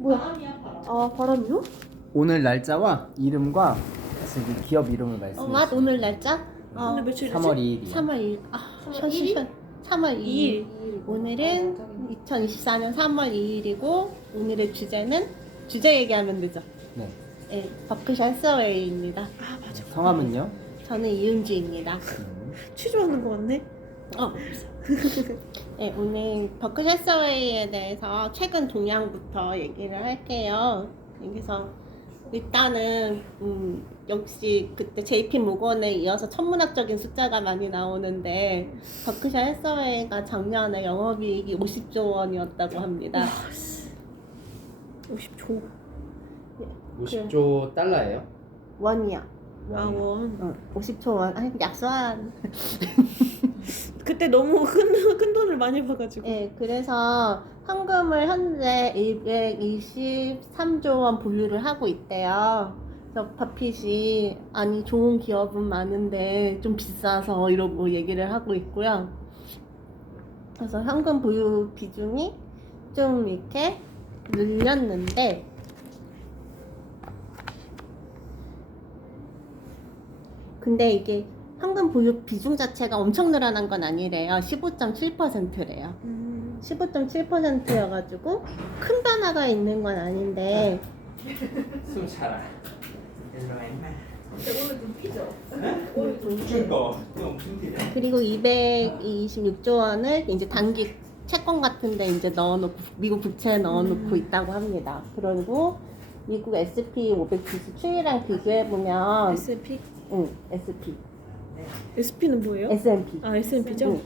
뭐야? 바람이야 바람. 아, 바람이요? 오늘 날짜와 이름과 저기 기업 이름을 말씀해 맞 주세요. 오늘 날짜? 오늘 며칠이지? 3월 2일이요. 3월 2일. 아, 3월 1일? 3월 2일. 2일. 오늘은 2024년 3월 2일이고 오늘의 주제는 주제 얘기하면 되죠. 네. 네, 버크셔 해서웨이입니다. 아 맞아. 성함은요? 저는 이은주입니다. 취조하는 거 같네. 네, 오늘 버크셔 해서웨이에 대해서 최근 동향부터 얘기를 할게요. 여기서 일단은 역시 그때 JP 모건에 이어서 천문학적인 숫자가 많이 나오는데 버크셔 해서웨이가 작년에 영업이익이 50조 원이었다고 합니다. 50조. 50조 달러예요? 원이요. 아 원. 50조 원. 아니 약소한. 그때 너무 큰 돈을 많이 봐가지고. 네, 그래서 현금을 현재 223조 원 보유를 하고 있대요. 그래서 버핏이 아니 좋은 기업은 많은데 좀 비싸서 이러고 얘기를 하고 있고요. 그래서 현금 보유 비중이 좀 이렇게 늘렸는데 근데 이게 현금 보유 비중 자체가 엄청 늘어난 건 아니래요. 15.7%래요. 15.7%여가지고 큰 변화가 있는 건 아닌데 숨 차라. 오늘 좀 피죠. 그리고 226조 원을 이제 단기 채권 같은데 이제 넣어놓고 미국 부채에 넣어놓고 있다고 합니다. 그리고 미국 S&P 500 지수 추이랑 비교해보면 S&P? S&P SP는 뭐예요? S&P 아 S&P죠?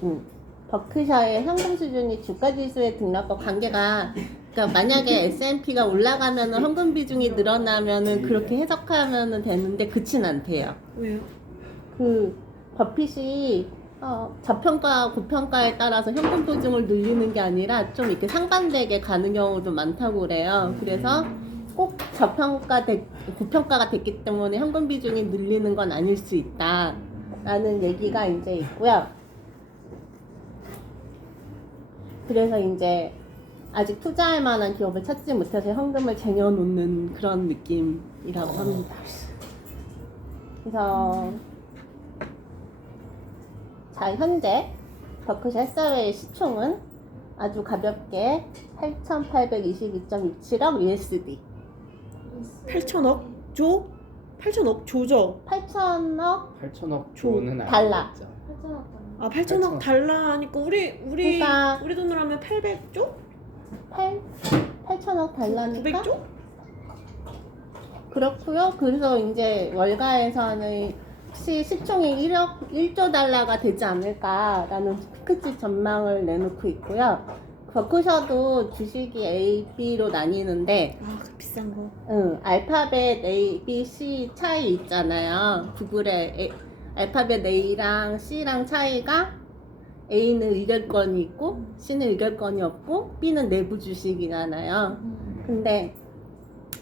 버크셔의 현금 수준이 주가 지수의 등락과 관계가 그러니까 만약에 S&P가 올라가면은 현금 비중이 늘어나면은 그렇게 해석하면은 되는데 그렇진 않대요. 왜요? 그 버핏이 저평가 고평가에 따라서 현금 비중을 늘리는 게 아니라 좀 이렇게 상반되게 가는 경우도 많다고 그래요. 그래서 꼭 고평가가 됐기 때문에 현금 비중이 늘리는 건 아닐 수 있다라는 얘기가 이제 있고요. 그래서 이제 아직 투자할 만한 기업을 찾지 못해서 현금을 쟁여놓는 그런 느낌이라고 합니다. 그래서 자 현재 버크셔 해서웨이 시총은 아주 가볍게 8,822.67억 USD 8천억 조? 8천억 조죠? 8천억 8천억 조는 달러. 아니겠죠. 아 8천억 달러 하니까 우리 그러니까 우리 돈으로 하면 800조? 8천억 달러니까 900조? 그렇고요. 그래서 이제 월가에서는 혹시 시총이 1조 달러가 되지 않을까라는 피크치 전망을 내놓고 있고요. 버크셔도 주식이 A, B로 나뉘는데 아 그 비싼 거. 알파벳 A, B, C 차이 있잖아요. 구글의 알파벳 A랑 C랑 차이가 A는 의결권이 있고 C는 의결권이 없고 B는 내부 주식이잖아요. 근데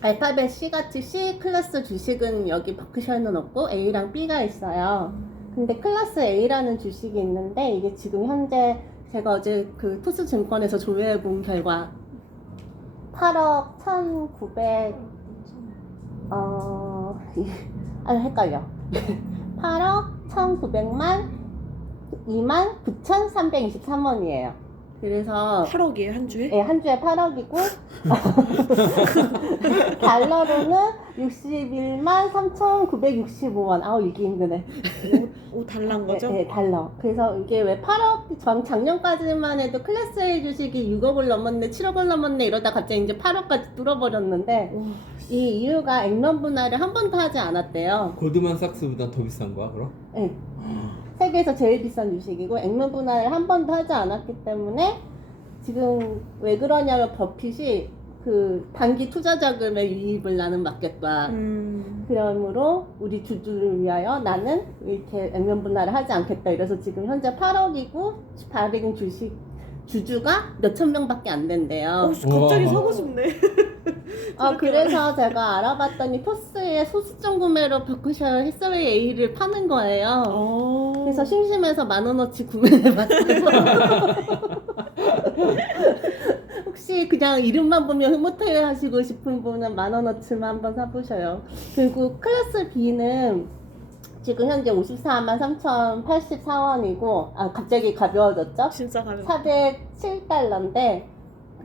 알파벳 C 같이 C 클래스 주식은 여기 버크셔는 없고 A랑 B가 있어요. 근데 클래스 A라는 주식이 있는데 이게 지금 현재 제가 어제 그 토스증권에서 조회해 본 결과 8억 1,900 헷갈려. 8억 1,900만 29,323원이에요. 그래서 8억이에요 한 주에? 예, 한 주에 8억이고 달러로는 61만 3,965원. 아우 읽기 힘드네. 오 달러인 거죠? 네, 달러. 그래서 이게 왜 8억 작년까지만 해도 클래스 A 주식이 6억을 넘었네, 7억을 넘었네 이러다 갑자기 이제 8억까지 뚫어버렸는데 와, 이 이유가 액면 분할을 한 번도 하지 않았대요. 골드만삭스보다 더 비싼 거야 그럼? 네. 세계에서 제일 비싼 주식이고 액면 분할을 한 번도 하지 않았기 때문에 지금 왜 그러냐면 버핏이 그 단기 투자 자금의 유입을 나는 맡겠다. 그러므로 우리 주주를 위하여 나는 이렇게 액면 분할을 하지 않겠다. 이래서 지금 현재 8억이고 발행 주주가 몇천 명밖에 안 된대요. 갑자기 우와. 사고 싶네. 그래서 제가 알아봤더니 토스의 소수점 구매로 버크셔 해서웨이 A를 파는 거예요. 그래서 심심해서 10,000원어치 구매해봤어요. 혹시 그냥 이름만 보면 흐뭇해 하시고 싶은 분은 10,000원어치만 한번 사보셔요. 그리고 클래스 B는 지금 현재 54만 3,084원이고, 아, 갑자기 가벼워졌죠? 진짜 가볍다. 407달러인데,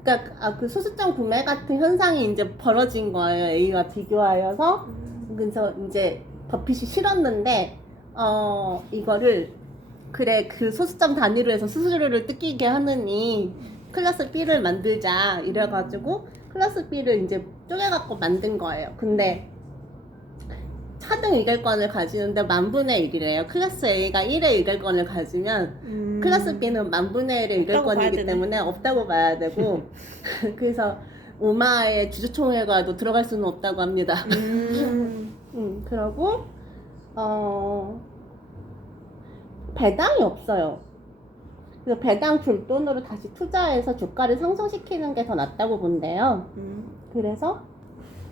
그러니까 그 소수점 구매 같은 현상이 이제 벌어진 거예요. A와 비교하여서. 그래서 이제 버핏이 싫었는데, 이거를 그래 그 소수점 단위로 해서 수수료를 뜯기게 하느니 클래스 B를 만들자 이래가지고 클래스 B를 이제 쪼개갖고 만든 거예요. 근데 차등 의결권을 가지는데 10,000분의 1이래요. 클래스 A가 1의 의결권을 가지면 클래스 B는 10,000분의 1의 없다고 봐야 의결권이기 되네. 때문에 없다고 봐야 되고 그래서 오마의 주주총회가도 들어갈 수는 없다고 합니다. 그러고 배당이 없어요. 그래서 배당 줄 돈으로 다시 투자해서 주가를 상승시키는 게 더 낫다고 본대요. 그래서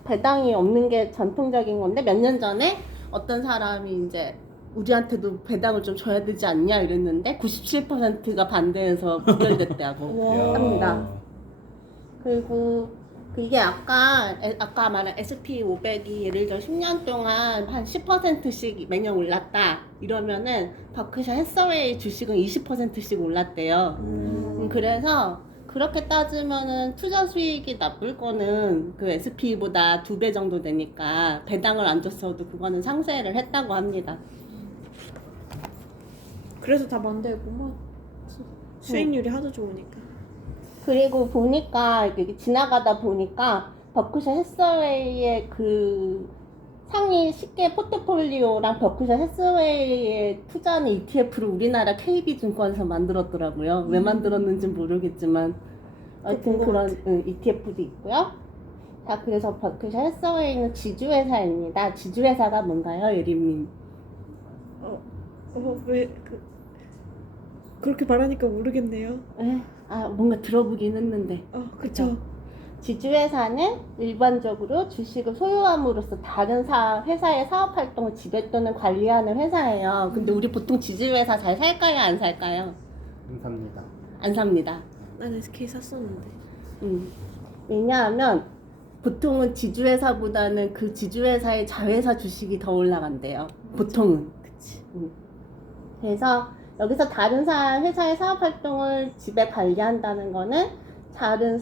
배당이 없는 게 전통적인 건데 몇 년 전에 어떤 사람이 이제 우리한테도 배당을 좀 줘야 되지 않냐 이랬는데 97%가 반대해서 부결됐다고 와. 합니다. 그리고 이게 아까 말한 S&P 500이 예를 들어 10년 동안 한 10%씩 매년 올랐다 이러면은 버크셔 해서웨이 주식은 20%씩 올랐대요. 그래서 그렇게 따지면은 투자 수익이 나쁠 거는 그 S&P보다 2배 정도 되니까 배당을 안 줬어도 그거는 상쇄를 했다고 합니다. 그래서 다 만들구만. 수익률이 하도 좋으니까. 그리고 보니까 여기 지나가다 보니까 버크셔 해서웨이의 그 상위 10개 포트폴리오랑 버크셔 해서웨이에 투자하는 ETF를 우리나라 KB증권에서 만들었더라고요. 왜 만들었는지 모르겠지만 하여튼 그런 ETF도 있고요. 자, 그래서 버크셔 해서웨이는 지주회사입니다. 지주회사가 뭔가요, 예림님? 왜 그렇게 말하니까 모르겠네요. 뭔가 들어보긴 했는데. 그쵸. 지주회사는 일반적으로 주식을 소유함으로써 다른 회사의 사업 활동을 지배 또는 관리하는 회사예요. 근데 우리 보통 지주회사 잘 살까요? 안 살까요? 감사합니다. 안 삽니다. 난 SK 샀었는데. 왜냐하면 보통은 지주회사보다는 그 지주회사의 자회사 주식이 더 올라간대요. 보통은. 그치. 그래서 여기서 다른 회사의 사업 활동을 지배 관리한다는 거는 다른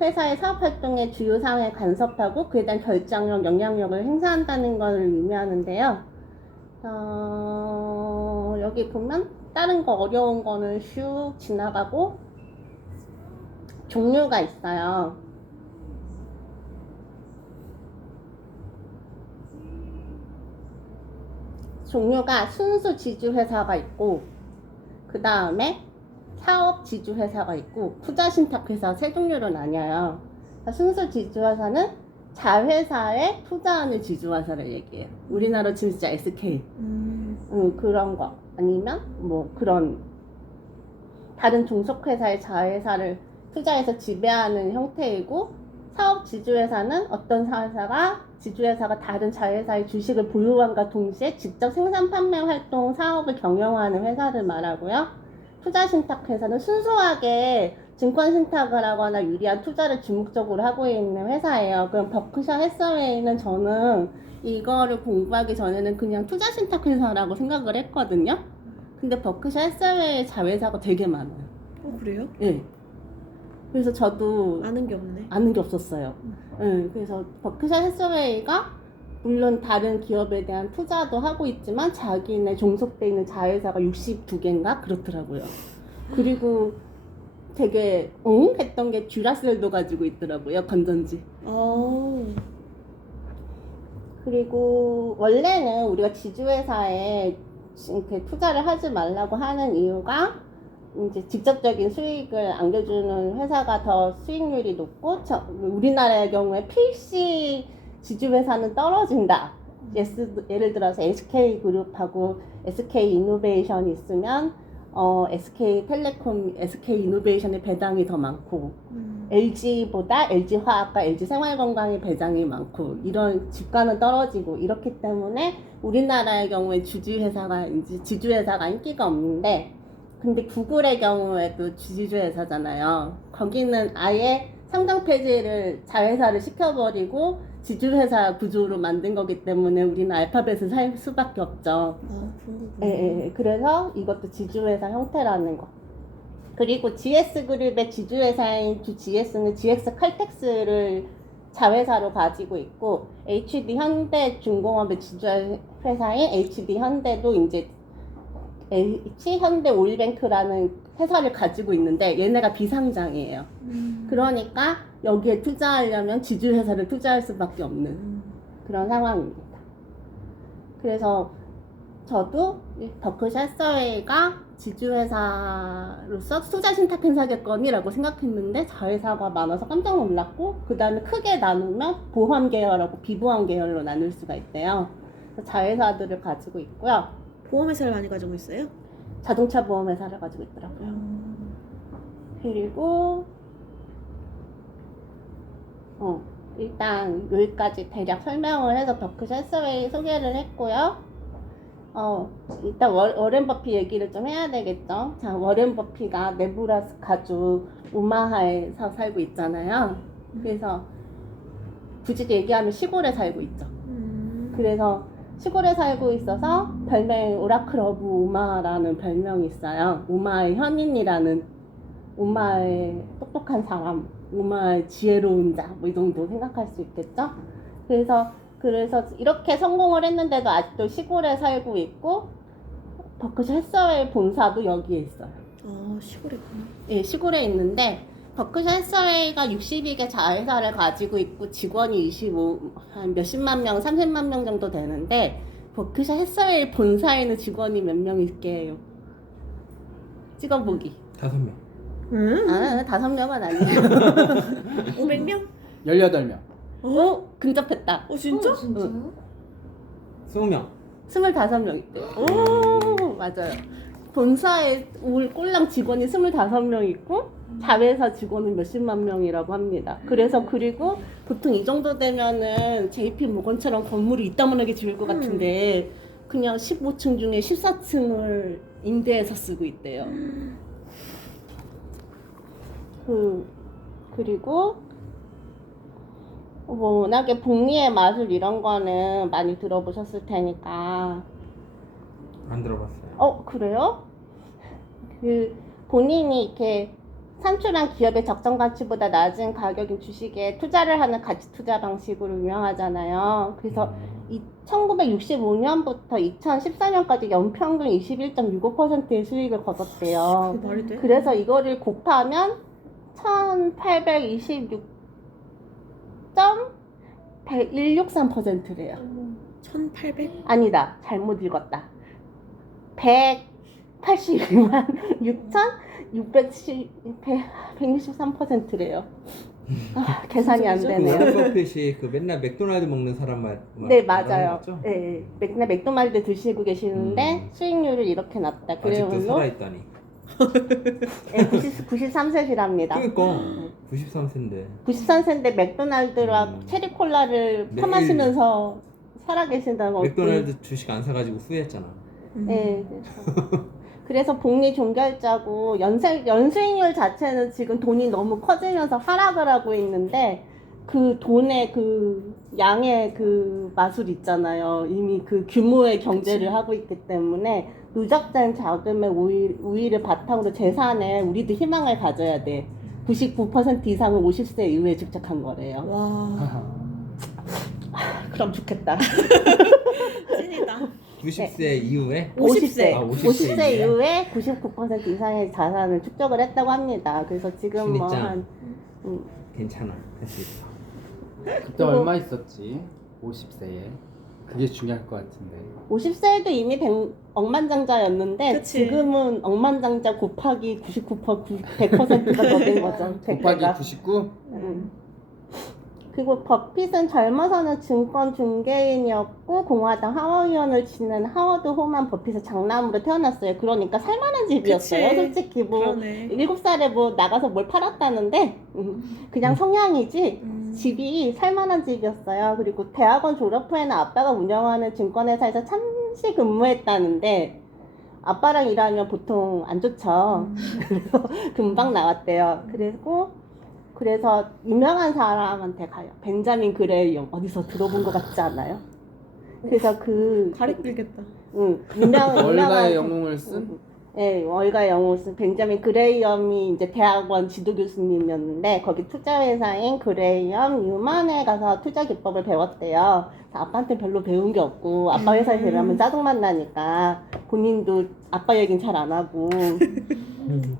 회사의 사업 활동의 주요 사항에 간섭하고 그에 대한 결정력, 영향력을 행사한다는 걸 의미하는데요. 여기 보면 다른 거 어려운 거는 슉 지나가고 종류가 있어요. 종류가 순수 지주회사가 있고 그 다음에 사업 지주회사가 있고 투자 신탁회사 세 종류로 나뉘어요. 순수 지주회사는 자회사에 투자하는 지주회사를 얘기해요. 우리나라 진짜 SK 그런 거 아니면 뭐 그런 다른 종속회사의 자회사를 투자해서 지배하는 형태이고 사업 지주회사는 어떤 지주회사가 다른 자회사의 주식을 보유함과 동시에 직접 생산 판매 활동 사업을 경영하는 회사를 말하고요. 투자 신탁 회사는 순수하게 증권 신탁을 하거나 유리한 투자를 주목적으로 하고 있는 회사예요. 그럼 버크셔 해서웨이는 저는 이거를 공부하기 전에는 그냥 투자 신탁 회사라고 생각을 했거든요. 근데 버크셔 해서웨이 자회사가 되게 많아요. 그래요? 네. 그래서 저도 아는 게 없네. 아는 게 없었어요. 그래서 버크셔 해서웨이가 물론 다른 기업에 대한 투자도 하고 있지만 자기네 종속돼 있는 자회사가 62개인가 그렇더라고요. 그리고 되게 했던 게 듀라셀도 가지고 있더라고요. 건전지. 그리고 원래는 우리가 지주회사에 이렇게 투자를 하지 말라고 하는 이유가 이제 직접적인 수익을 안겨주는 회사가 더 수익률이 높고 우리나라의 경우에 필시 지주회사는 떨어진다. 예를 들어서 SK그룹하고 SK이노베이션이 있으면 SK텔레콤, SK이노베이션의 배당이 더 많고 LG보다 LG화학과 LG생활건강의 배당이 많고 이런 주가는 떨어지고 이렇기 때문에 우리나라의 경우에 지주회사가 인기가 없는데 근데 구글의 경우에도 지주회사잖아요. 거기는 아예 상장 폐지를 자회사를 시켜버리고 지주회사 구조로 만든 거기 때문에 우리는 알파벳을 살 수밖에 없죠. 아, 그런 거구나. 예. 그래서 이것도 지주회사 형태라는 거. 그리고 GS그룹의 지주회사인 GS는 GX 칼텍스를 자회사로 가지고 있고, HD 현대중공업의 지주회사인 HD 현대도 이제 H 현대 오일뱅크라는 회사를 가지고 있는데 얘네가 비상장이에요. 그러니까 여기에 투자하려면 지주회사를 투자할 수밖에 없는 그런 상황입니다. 그래서 저도 버크셔 해서웨이가 지주회사로서 투자신탁행사겠거니라고 생각했는데 자회사가 많아서 깜짝 놀랐고, 그 다음에 크게 나누면 보험 계열하고 비보험 계열로 나눌 수가 있대요. 그래서 자회사들을 가지고 있고요. 보험회사를 많이 가지고 있어요? 자동차 보험회사를 가지고 있더라고요. 그리고 일단 여기까지 대략 설명을 해서 버크셔 해서웨이 소개를 했고요. 일단 워렌 버피 얘기를 좀 해야 되겠죠. 자, 워렌 버피가 네브라스카주 오마하에서 살고 있잖아요. 그래서 굳이 얘기하면 시골에 살고 있죠. 그래서 시골에 살고 있어서 별명이 오라클 오브 오마하라는 별명이 있어요. 오마하의 현인이라는, 오마하의 똑똑한 사람, 오마하의 지혜로운 자, 뭐 이 정도 생각할 수 있겠죠. 그래서 이렇게 성공을 했는데도 아직도 시골에 살고 있고, 버크셔 해서웨이 본사도 여기에 있어요. 아, 시골이구나. 예, 시골에 있는데 버크셔 해서웨이가 62개 자회사를 가지고 있고 직원이 한 몇십만 명, 30만 명 정도 되는데, 버크셔 해서웨이 본사에는 직원이 몇 명 있게요? 찍어보기. 5명. 아, 5명은 아니에요. 500명? 18명. 근접했다. 진짜? 응. 20명. 25명 있대요. 오, 맞아요. 본사에 꼴랑 직원이 25명 있고 자회사 직원은 몇십만 명이라고 합니다. 그래서 그리고 보통 이 정도 되면은 JP 모건처럼 건물이 이따만하게 지을 것 같은데 그냥 15층 중에 14층을 임대해서 쓰고 있대요. 그리고 뭐 워낙에 복리의 마술 이런 거는 많이 들어보셨을 테니까. 안 들어봤어요. 그래요? 본인이 이렇게 산출한 기업의 적정 가치보다 낮은 가격인 주식에 투자를 하는 가치 투자 방식으로 유명하잖아요. 그래서 1965년부터 2014년까지 연평균 21.65%의 수익을 거뒀대요. 그게 말이 돼? 그래서 이거를 곱하면 1820.163%래요. 1800? 아니다. 잘못 읽었다. 182만 6,163%래요. 계산이 안 그 되네요. 워런 버핏이 그 맨날 맥도날드 먹는 사람 말. 네, 맞아요. 맞죠? 네, 맨날 맥도날드 드시고 계시는데 수익률을 이렇게 놨다. 아직도 그래요. 살아있다니. 네, 93세시랍니다. 그러니까 93세인데. 93세인데 맥도날드랑 체리콜라를 매일 파마시면서 살아계신다는 맥도날드 주식 안 사가지고 후회했잖아. 네, 그래서 복리 종결자고 연수익률 자체는 지금 돈이 너무 커지면서 하락을 하고 있는데 그 돈의 그 양의 그 마술 있잖아요. 이미 그 규모의 경제를 하고 있기 때문에 누적된 자금의 우위를 바탕으로 재산에 우리도 희망을 가져야 돼. 99% 이상은 50세 이후에 집착한 거래요. 와, 그럼 좋겠다. 찐이다. 90세 이후에 50세. 아, 50세 이후에 99% 이상의 자산을 축적을 했다고 합니다. 그래서 지금 뭐 진짜. 한 괜찮아. 할 수 있어. 그때 얼마 있었지? 50세에. 그게 중요할 것 같은데. 50세에도 이미 억만장자였는데 그치. 지금은 억만장자 곱하기 100%가 더 된 거죠. 곱하기 100배가. 99? 그리고 버핏은 젊어서는 증권 중개인이었고 공화당 하원의원을 지낸 하워드 호만 버핏의 장남으로 태어났어요. 그러니까 살만한 집이었어요. 그치. 솔직히 뭐 그러네. 7살에 뭐 나가서 뭘 팔았다는데 그냥 성향이지 집이 살만한 집이었어요. 그리고 대학원 졸업 후에는 아빠가 운영하는 증권회사에서 잠시 근무했다는데 아빠랑 일하면 보통 안 좋죠. 그래서 금방 나왔대요. 그래서 유명한 사람한테 가요. 벤자민 그레이엄 어디서 들어본 것 같지 않아요? 그래서 가래 끌겠다. 유명한 월가의 영웅을 쓴 네, 월가의 영웅을 쓴 벤자민 그레이엄이 이제 대학원 지도 교수님이었는데 거기 투자회사인 그레이엄 유먼에 가서 투자 기법을 배웠대요. 그래서 아빠한테 별로 배운 게 없고 아빠 회사에서 일하면 짜증만 나니까 본인도 아빠 얘기는 잘 안 하고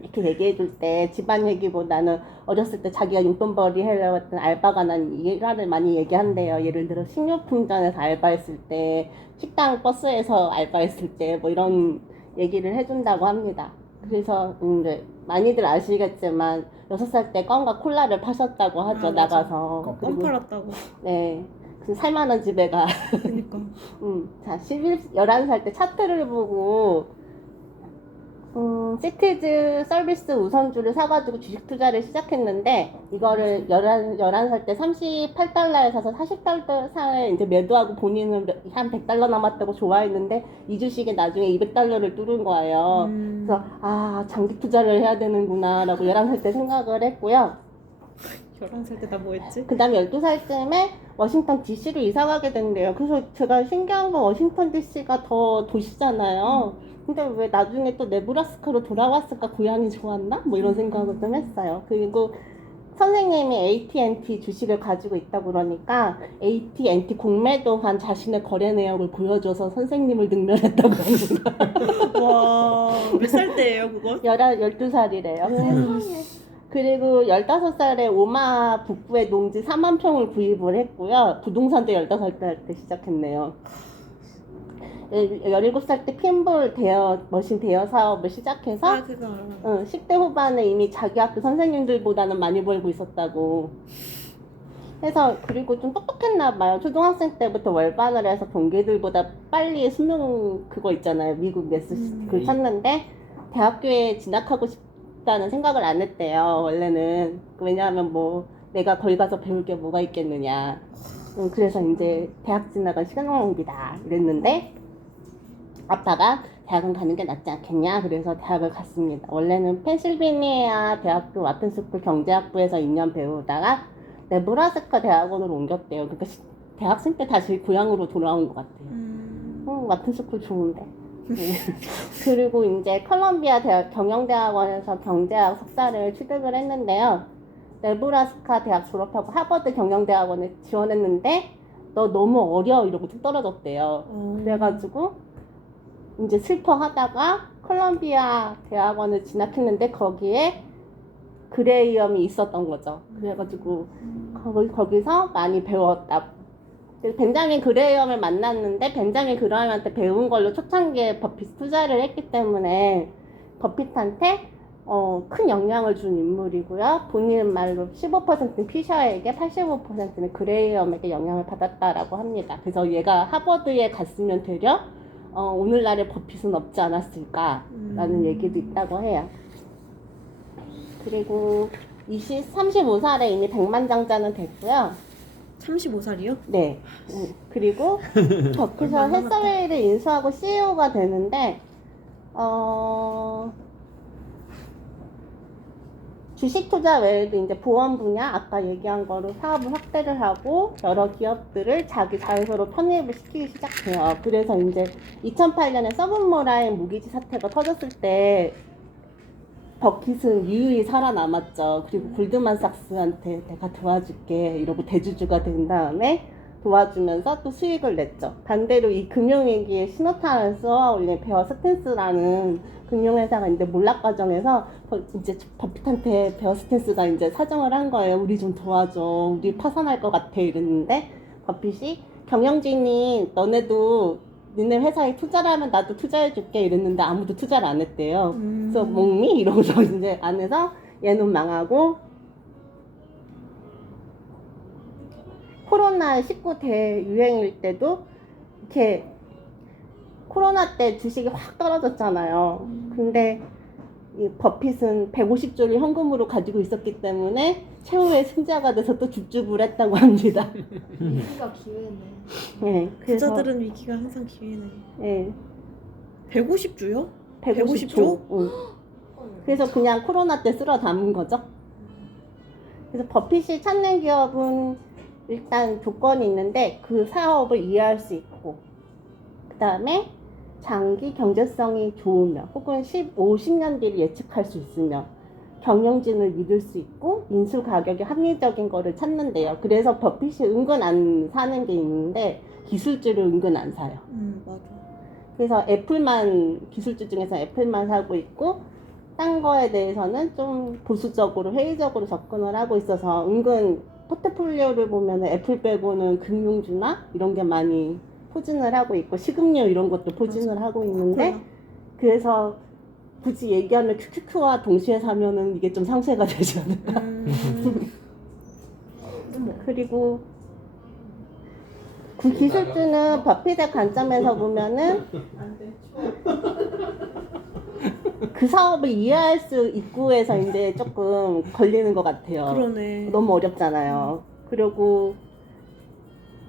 이렇게 얘기해줄 때 집안 얘기보다는 어렸을 때 자기가 용돈벌이 하려고 했던 알바가 난 일화를 많이 얘기한대요. 예를 들어 식료품점에서 알바했을 때, 식당 버스에서 알바했을 때 뭐 이런 얘기를 해준다고 합니다. 그래서 이제 많이들 아시겠지만 6살 때 껌과 콜라를 파셨다고 하죠. 아, 맞아. 나가서. 껌 팔았다고. 네. 그 살만한 집에 가. 그니까. 자, 11살 때 차트를 보고 시티즈 서비스 우선주를 사가지고 주식 투자를 시작했는데 이거를 11살 때 38달러에 사서 40달러 상을 이제 매도하고 본인은 한 100달러 남았다고 좋아했는데 이 주식이 나중에 200달러를 뚫은 거예요. 그래서 장기 투자를 해야 되는구나 라고 11살 때 생각을 했고요. 11살 때 나 뭐 했지? 그 다음에 12살쯤에 워싱턴 DC로 이사 가게 된대요. 그래서 제가 신기한 건 워싱턴 DC가 더 도시잖아요. 근데 왜 나중에 또 네브라스카로 돌아왔을까? 고향이 좋았나? 뭐 이런 생각을 좀 했어요. 그리고 선생님이 AT&T 주식을 가지고 있다 그러니까 AT&T 공매도한 자신의 거래 내역을 보여줘서 선생님을 능멸했다고 합니다. 와, 몇 살 때예요, 그건? 12살이래요. 그리고 15살에 오마 북부의 농지 4만 평을 구입을 했고요. 부동산도 15살 때 시작했네요. 17살 때 핀볼 머신 대여 사업을 시작해서 그거 알아. 10대 후반에 이미 자기 학교 선생님들보다는 많이 벌고 있었다고 해서 그리고 좀 똑똑했나 봐요. 초등학생 때부터 월반을 해서 동기들보다 빨리 수능 그거 있잖아요. 미국 예스 그걸 쳤는데 대학교에 진학하고 싶다는 생각을 안 했대요. 원래는. 왜냐하면 뭐 내가 거기 가서 배울 게 뭐가 있겠느냐. 그래서 이제 대학 진학은 시간 낭비다 이랬는데 아빠가 대학은 가는 게 낫지 않겠냐 그래서 대학을 갔습니다. 원래는 펜실베니아 대학교 와튼스쿨 경제학부에서 2년 배우다가 네브라스카 대학원으로 옮겼대요. 그러니까 대학생 때 다시 고향으로 돌아온 것 같아요. 와튼스쿨 좋은데. 그리고 이제 컬럼비아 경영대학원에서 경제학 석사를 취득을 했는데요. 네브라스카 대학 졸업하고 하버드 경영대학원에 지원했는데 너 너무 어려 이러고 뚝 떨어졌대요. 그래가지고 이제 슬퍼하다가 컬럼비아 대학원을 진학했는데 거기에 그레이엄이 있었던 거죠. 그래가지고 거기서 많이 배웠다. 벤자민 그레이엄을 만났는데 벤자민 그레이엄한테 배운 걸로 초창기에 버핏 투자를 했기 때문에 버핏한테 큰 영향을 준 인물이고요. 본인 말로 15%는 피셔에게 85%는 그레이엄에게 영향을 받았다라고 합니다. 그래서 얘가 하버드에 갔으면 되려 오늘날의 버핏은 없지 않았을까라는 얘기도 있다고 해요. 그리고 35살에 이미 백만장자는 됐고요. 35살이요? 네. 그리고 버핏은 헬서웨이를 인수하고 CEO가 되는데 주식 투자 외에도 이제 보험 분야 아까 얘기한 거로 사업을 확대를 하고 여러 기업들을 자기 자회사로 편입을 시키기 시작해요. 그래서 이제 2008년에 서브모라인 무기지 사태가 터졌을 때 버킷은 유유히 살아남았죠. 그리고 골드만삭스한테 내가 도와줄게 이러고 대주주가 된 다음에 도와주면서 또 수익을 냈죠. 반대로 이 금융위기의 신호탄을 쏘아올린 베어 스탠스라는 금융회사가 이제 몰락 과정에서 이제 버핏한테 베어 스탠스가 이제 사정을 한 거예요. 우리 좀 도와줘. 우리 파산할 것 같아 이랬는데 버핏이 경영진이 너네도 니네 회사에 투자를 하면 나도 투자해줄게 이랬는데 아무도 투자를 안 했대요. 그래서 몽미 이러고서 이제 안 해서 얘는 망하고 코로나19 대유행일 때도 이렇게 코로나 때 주식이 확 떨어졌잖아요. 근데 이 버핏은 150조를 현금으로 가지고 있었기 때문에 최후의 승자가 돼서 또 줍줍을 했다고 합니다. 위기가 기회네. 네, 그래서 부자들은 위기가 항상 기회네. 네, 150주요? 150조? 응. 그래서 그냥 코로나 때 쓸어 담은 거죠. 그래서 버핏이 찾는 기업은 일단 조건이 있는데 그 사업을 이해할 수 있고, 그 다음에 장기 경제성이 좋으며 혹은 50년 뒤를 예측할 수 있으며 경영진을 믿을 수 있고 인수 가격이 합리적인 거를 찾는데요. 그래서 버핏이 은근 안 사는 게 있는데 기술주를 은근 안 사요. 맞아. 그래서 애플만, 기술주 중에서 애플만 사고 있고 딴 거에 대해서는 좀 보수적으로 회의적으로 접근을 하고 있어서 은근 포트폴리오를 보면 애플 빼고는 금융주나 이런 게 많이 포진을 하고 있고 식음료 이런 것도 포진을 하고 있는데, 그래서 굳이 얘기하면 QQQ와 동시에 사면은 이게 좀 상쇄가 되지 않을까. 그리고 그 기술주는 버핏의 관점에서 보면은 그 사업을 이해할 수 있고 해서 이제 조금 걸리는 것 같아요. 그러네. 너무 어렵잖아요. 그리고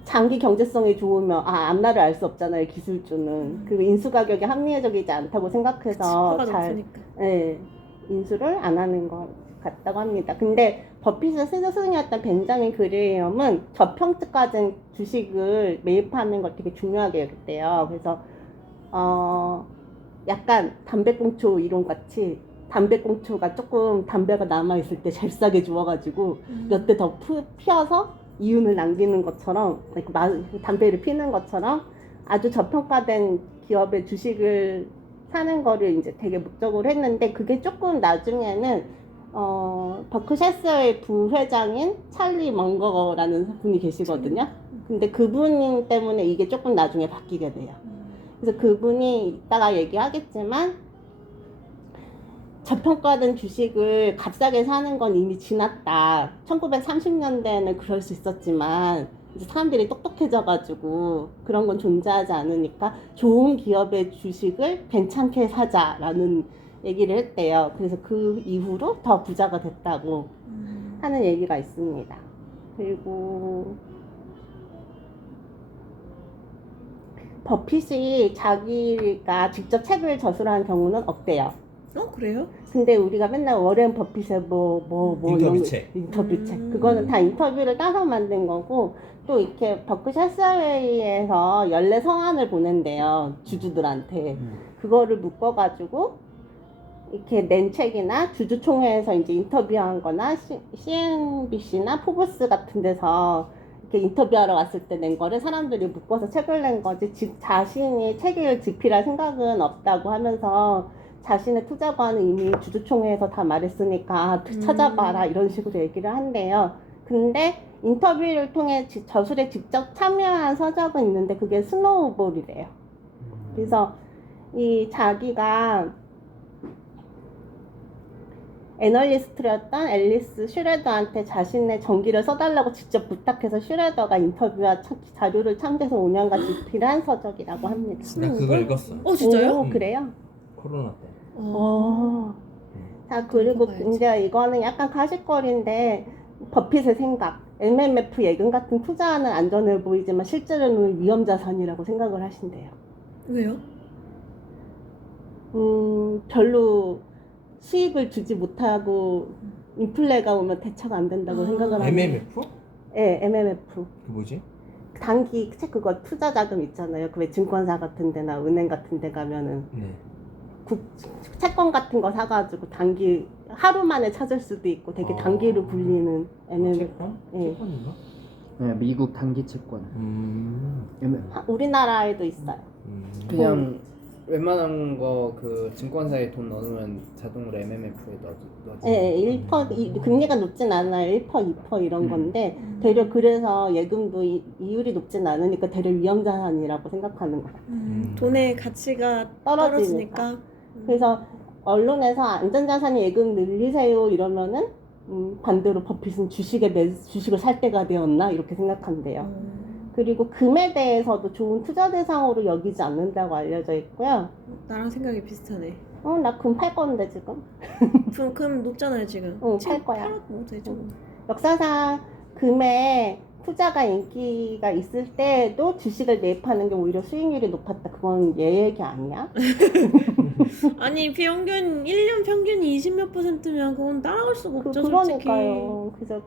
장기 경제성이 좋으면 앞날을 알 수 없잖아요, 기술주는. 그리고 인수 가격이 합리적이지 않다고 생각해서 치파가 잘 높으니까. 인수를 안 하는 것 같다고 합니다. 근데 버핏의 스승이었던 벤자민 그레이엄은 저평가된 주식을 매입하는 걸 되게 중요하게 여겼대요. 그래서 약간 담배꽁초 이론 같이 담배꽁초가 조금 담배가 남아있을 때 잘 싸게 주워가지고 몇 대 더 피워서 이윤을 남기는 것처럼, 담배를 피는 것처럼 아주 저평가된 기업의 주식을 사는 거를 이제 되게 목적으로 했는데, 그게 조금 나중에는 버크셔스의 부회장인 찰리 먼거라는 분이 계시거든요. 근데 그분 때문에 이게 조금 나중에 바뀌게 돼요. 그래서 그분이 이따가 얘기하겠지만 저평가된 주식을 값싸게 사는 건 이미 지났다. 1930년대에는 그럴 수 있었지만 이제 사람들이 똑똑해져가지고 그런 건 존재하지 않으니까 좋은 기업의 주식을 괜찮게 사자라는 얘기를 했대요. 그래서 그 이후로 더 부자가 됐다고 하는 얘기가 있습니다. 그리고 버핏이 자기가 직접 책을 저술하는 경우는 없대요. 그래요? 근데 우리가 맨날 워렌 버핏의 인터뷰책. 인터뷰책 그거는 다 인터뷰를 따서 만든 거고, 또 이렇게 버크셔스 하사웨이에서 연례 성안을 보낸대요, 주주들한테. 그거를 묶어가지고 이렇게 낸 책이나 주주총회에서 이제 인터뷰한 거나 CNBC나 포브스 같은 데서 이렇게 인터뷰하러 왔을 때 낸 거를 사람들이 묶어서 책을 낸 거지, 자신이 책을 집필할 생각은 없다고 하면서 자신의 투자관은 이미 주주총회에서 다 말했으니까 찾아봐라 이런 식으로 얘기를 한대요. 근데 인터뷰를 통해 저술에 직접 참여한 서적은 있는데 그게 스노우볼이래요. 그래서 이 자기가 애널리스트였던 앨리스 슈레더한테 자신의 전기를 써달라고 직접 부탁해서 슈레더가 인터뷰와 자료를 참고해서 5년간 집필한 서적이라고 합니다. 나 그거 읽었어. 진짜요? 오, 그래요? 코로나 때. 자, 그리고 읽어봐야지. 이제 이거는 약간 가십거리인데, 버핏의 생각, MMF 예금 같은 투자하는 안전해 보이지만 실제로는 위험 자산이라고 생각을 하신대요. 왜요? 별로 수익을 주지 못하고 인플레가 오면 대처가 안 된다고 생각을 하는. MMF? 네, MMF. 그 뭐지? 단기 그거 투자 자금 있잖아요. 그 왜 증권사 같은 데나 은행 같은 데 가면은 네. 채권 같은 거 사가지고 단기 하루 만에 찾을 수도 있고 되게 단기로 굴리는 MMF. 채권? 예. 채권인가? 네, 미국 단기 채권. 우리나라에도 있어요. 그냥 웬만한 거 그 증권사에 돈 넣으면 자동으로 MMF에 넣어지. 예, 1%, 금리가 높진 않아요. 1%, 2% 이런 건데, 되려 그래서 예금도 이율이 높진 않으니까 되려 위험자산이라고 생각하는 거예요. 돈의 가치가 떨어지니까. 떨어지니까. 그래서 언론에서 안전자산이 예금 늘리세요 이러면은, 반대로 버핏은 주식을 살 때가 되었나? 이렇게 생각한대요. 그리고 금에 대해서도 좋은 투자 대상으로 여기지 않는다고 알려져 있고요. 나랑 생각이 비슷하네. 나 금 팔 건데 지금. 금 높잖아요 지금. 응, 지금 팔 거야. 팔아도 뭐 되죠. 역사상 금에 투자가 인기가 있을 때도 주식을 매입하는 게 오히려 수익률이 높았다. 그건 얘 얘기 아니야? 아니 평균 1년 평균이 20몇 %면 그건 따라갈 수가 없죠 솔직히. 그러니까요. 그래서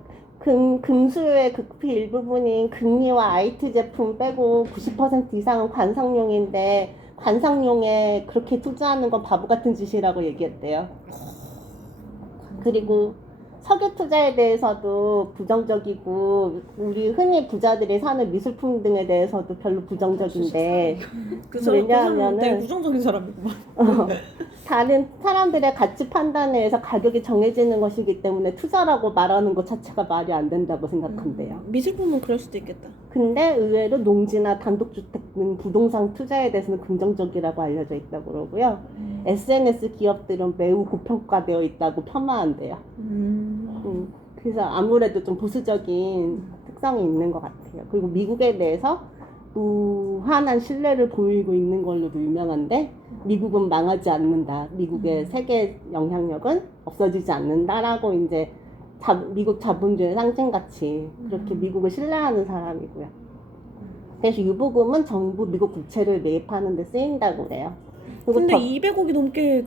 금수의 극히 일부분인 금리와 IT 제품 빼고 90% 이상은 관상용인데 관상용에 그렇게 투자하는 건 바보 같은 짓이라고 얘기했대요. 그리고 석유 투자에 대해서도 부정적이고 우리 흔히 부자들이 사는 미술품 등에 대해서도 별로 부정적인데 그 사람 왜냐하면은 되게 부정적인 사람이구만. 다른 사람들의 가치 판단에 의해서 가격이 정해지는 것이기 때문에 투자라고 말하는 것 자체가 말이 안 된다고 생각한대요. 미술품은 그럴 수도 있겠다. 근데 의외로 농지나 단독주택 등 부동산 투자에 대해서는 긍정적이라고 알려져 있다고 그러고요. SNS 기업들은 매우 고평가되어 있다고 폄하한대요. 그래서 아무래도 좀 보수적인 특성이 있는 것 같아요. 그리고 미국에 대해서 무한한 신뢰를 보이고 있는 걸로도 유명한데 미국은 망하지 않는다. 미국의 세계 영향력은 없어지지 않는다라고 이제 미국 자본주의 상징같이 그렇게 미국을 신뢰하는 사람이고요. 그래서 유보금은 정부 미국 국채를 매입하는 데 쓰인다고 그래요. 그리고 근데 200억이 넘게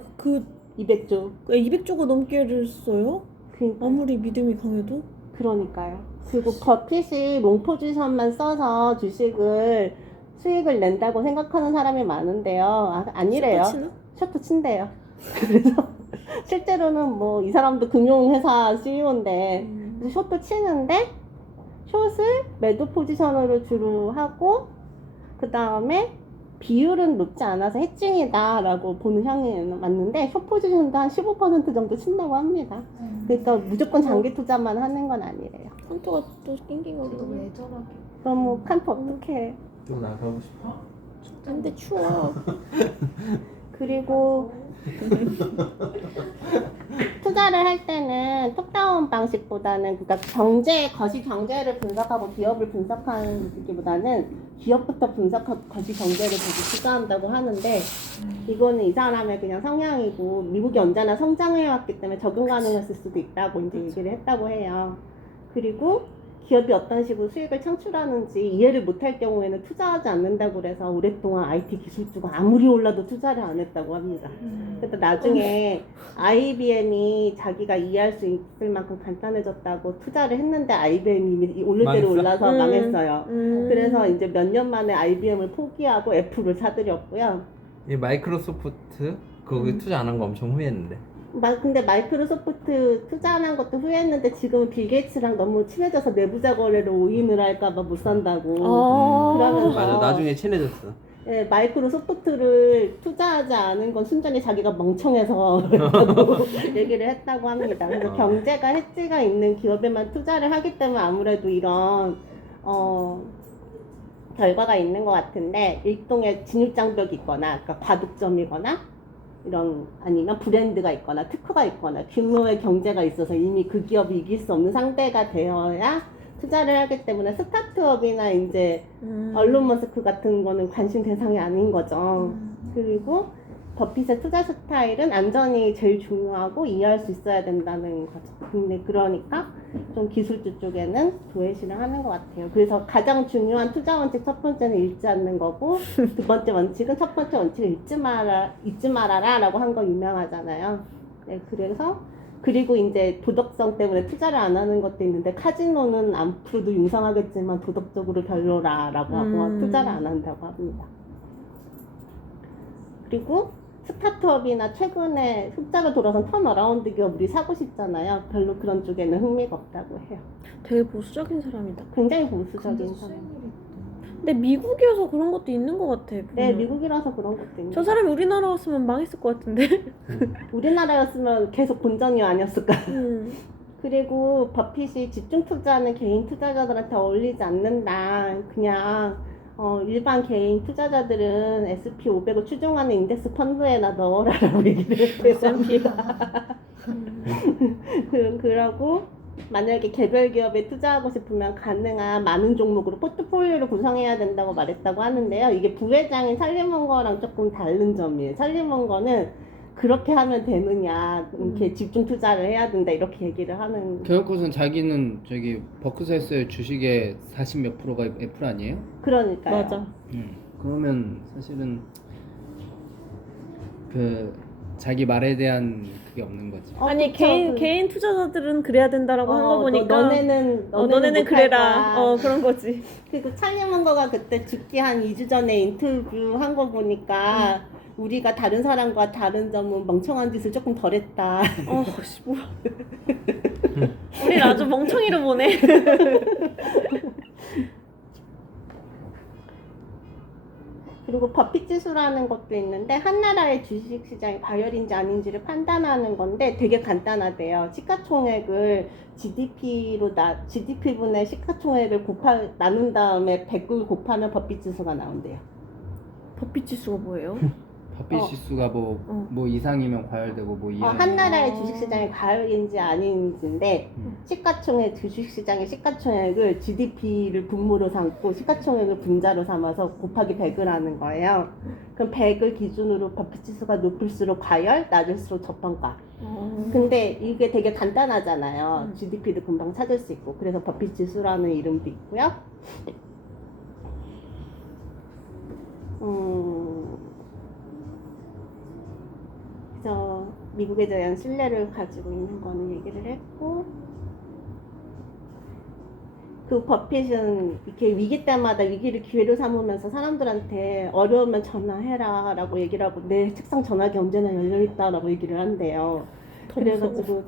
200조. 200조가 넘게를 써요? 그러니까. 아무리 믿음이 강해도? 그러니까요. 그리고 버핏이 롱 포지션만 써서 주식을 수익을 낸다고 생각하는 사람이 많은데요. 아니래요. 슈퍼치나? 셔터 친대요. 그래서 실제로는 뭐 이 사람도 금융회사 CEO인데 숏도 치는데 숏을 매도 포지션으로 주로 하고 그 다음에 비율은 높지 않아서 해칭이다 라고 보는 향이 맞는데 숏 포지션도 한 15% 정도 친다고 합니다. 그러니까 무조건 장기 투자만 하는 건 아니래요. 칸토가 또 낑낑거리고. 너무 애절하게. 그럼 뭐 칸토 어떻게 해? 좀 나가고 싶어? 근데 추워. 그리고 투자를 할 때는 톱다운 방식보다는 그러니까 거시 경제를 분석하고 기업을 분석하기보다는 기업부터 분석하고 거시 경제를 보고 투자한다고 하는데 이거는 이 사람의 그냥 성향이고 미국이 언제나 성장해 왔기 때문에 적응 가능했을 수도 있다고 이제 얘기를 했다고 해요. 그리고 기업이 어떤 식으로 수익을 창출하는지 이해를 못할 경우에는 투자하지 않는다고 그래서 오랫동안 IT 기술주가 아무리 올라도 투자를 안 했다고 합니다. 그래서 나중에 IBM이 자기가 이해할 수 있을 만큼 간단해졌다고 투자를 했는데 IBM이 오를 대로 망했어? 올라서 망했어요. 그래서 음. 이제 몇 년 만에 IBM을 포기하고 애플을 사들였고요. 이 마이크로소프트 거기 투자 안 한 거 엄청 후회했는데. 근데 마이크로소프트 투자한 것도 후회했는데 지금은 빌 게이츠랑 너무 친해져서 내부자 거래를 오인을 할까봐 못 산다고. 그러면서 맞아, 나중에 친해졌어. 예, 마이크로소프트를 투자하지 않은 건 순전히 자기가 멍청해서 그렇다고 얘기를 했다고 합니다. 그래서 경제가 해지가 있는 기업에만 투자를 하기 때문에 아무래도 이런 결과가 있는 것 같은데 일종의 진입장벽이 있거나 그러니까 과독점이거나 이런 아니면 브랜드가 있거나 특허가 있거나 규모의 경제가 있어서 이미 그 기업이 이길 수 없는 상대가 되어야 투자를 하기 때문에 스타트업이나 이제 얼론 머스크 같은 거는 관심 대상이 아닌 거죠. 그리고 버핏의 투자 스타일은 안전이 제일 중요하고 이해할 수 있어야 된다는 거죠. 근데 그러니까 좀 기술주 쪽에는 도외시를 하는 것 같아요. 그래서 가장 중요한 투자 원칙 첫 번째는 읽지 않는 거고 두 번째 원칙은 첫 번째 원칙을 잊지 말아라라고 한 거 유명하잖아요. 네, 그리고 이제 도덕성 때문에 투자를 안 하는 것도 있는데 카지노는 앞으로도 융성하겠지만 도덕적으로 별로라라고 하고 투자를 안 한다고 합니다. 그리고 스타트업이나 최근에 흑자가 돌아선 턴어라운드 기업 우리 사고 싶잖아요. 별로 그런 쪽에는 흥미가 없다고 해요. 되게 보수적인 사람이다. 굉장히 보수적인 근데 사람. 수익률이 근데 미국이어서 그런 것도 있는 것 같아. 네, 보면. 미국이라서 그런 것도 있는 저 사람이 우리나라 왔으면 망했을 것 같은데. 우리나라였으면 계속 본전이 아니었을까. 그리고 버핏이 집중 투자는 개인 투자자들한테 어울리지 않는다. 그냥 일반 개인 투자자들은 S&P 500을 추종하는 인덱스 펀드에나 넣어라라고 얘기를 했습니다. 그러고 만약에 개별 기업에 투자하고 싶으면 가능한 많은 종목으로 포트폴리오를 구성해야 된다고 말했다고 하는데요. 이게 부회장인 살리먼거랑 조금 다른 점이에요. 살리먼거는 그렇게 하면 되느냐, 이렇게 집중 투자를 해야 된다 이렇게 얘기를 하는. 개혁컷은 자기는 저기 버크셔스의 주식의 40 몇 프로가 애플 아니에요? 그러니까요. 맞아. 그러면 사실은 그 자기 말에 대한 그게 없는 거지. 아니 그쵸. 개인 투자자들은 그래야 된다라고 한 거 보니까 너네는 너네는 못할 그래라. 거야. 그런 거지. 그리고 찰리 먼거가 그때 죽기 한 2주 전에 인터뷰 한 거 보니까 우리가 다른 사람과 다른 점은 멍청한 짓을 조금 덜 했다. 씨 뭐야. 우리를 아주 멍청이로 보네. 그리고 버핏 지수라는 것도 있는데 한 나라의 주식 시장이 과열인지 아닌지를 판단하는 건데 되게 간단하대요. 시가총액을 GDP분의 시가총액을 나눈 다음에 100을 곱하면 버핏 지수가 나온대요. 버핏 지수가 뭐예요? 버핏 지수가 뭐 이상이면 과열되고 뭐 이하면 한 나라의 주식 시장이 과열인지 아닌지인데 시가총액 주식 시장의 시가총액을 GDP를 분모로 삼고 시가총액을 분자로 삼아서 곱하기 100을 하는 거예요. 그럼 100을 기준으로 버핏 지수가 높을수록 과열, 낮을수록 저평가. 근데 이게 되게 간단하잖아요. GDP도 금방 찾을 수 있고. 그래서 버핏 지수라는 이름도 있고요. 그래서 미국에 대한 신뢰를 가지고 있는 거는 얘기를 했고, 그 버핏은 이렇게 위기 때마다 위기를 기회로 삼으면서 사람들한테 어려우면 전화해라 라고 얘기를 하고 내 책상 전화기 언제나 열려있다 라고 얘기를 한대요. 그래가지고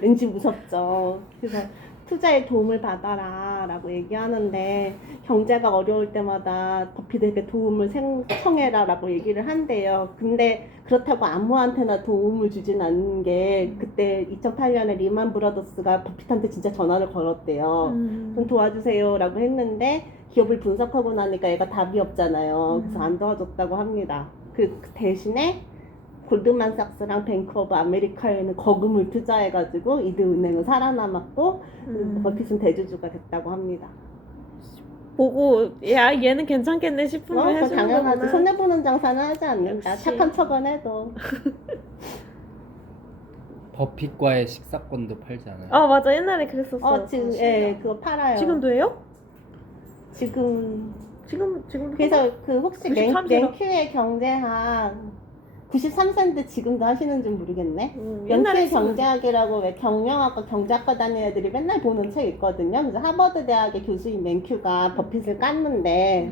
왠지 무섭죠. 그래서 투자에 도움을 받아라 라고 얘기하는데 경제가 어려울 때마다 버핏에게 도움을 청해라 라고 얘기를 한대요. 근데 그렇다고 아무한테나 도움을 주진 않는 게 그때 2008년에 리만 브라더스가 버핏한테 진짜 전화를 걸었대요. 좀 도와주세요 라고 했는데 기업을 분석하고 나니까 얘가 답이 없잖아요. 그래서 안 도와줬다고 합니다. 그 대신에 골드만삭스랑 뱅크 오브 아메리카에는 거금을 투자해가지고 이들 은행은 살아남았고 버핏은 대주주가 됐다고 합니다. 보고 야 얘는 괜찮겠네 싶으면 그거 해주는 당연하지. 거구나. 손해보는 장사는 하지 않는다. 역시. 착한 척은 해도. 버핏과의 식사권도 팔지 않아요? 맞아 옛날에 그랬었어. 지금 그거 팔아요. 지금도 해요? 지금 그래서 그래서 그 혹시 93 랭큐의 경제학 93세인데 지금도 하시는지 모르겠네. 옛날에 랭큐의 경제학이라고 왜 경영학과 경제학과 다니는 애들이 맨날 보는 책 있거든요. 그래서 하버드 대학의 교수인 랭큐가 버핏을 깠는데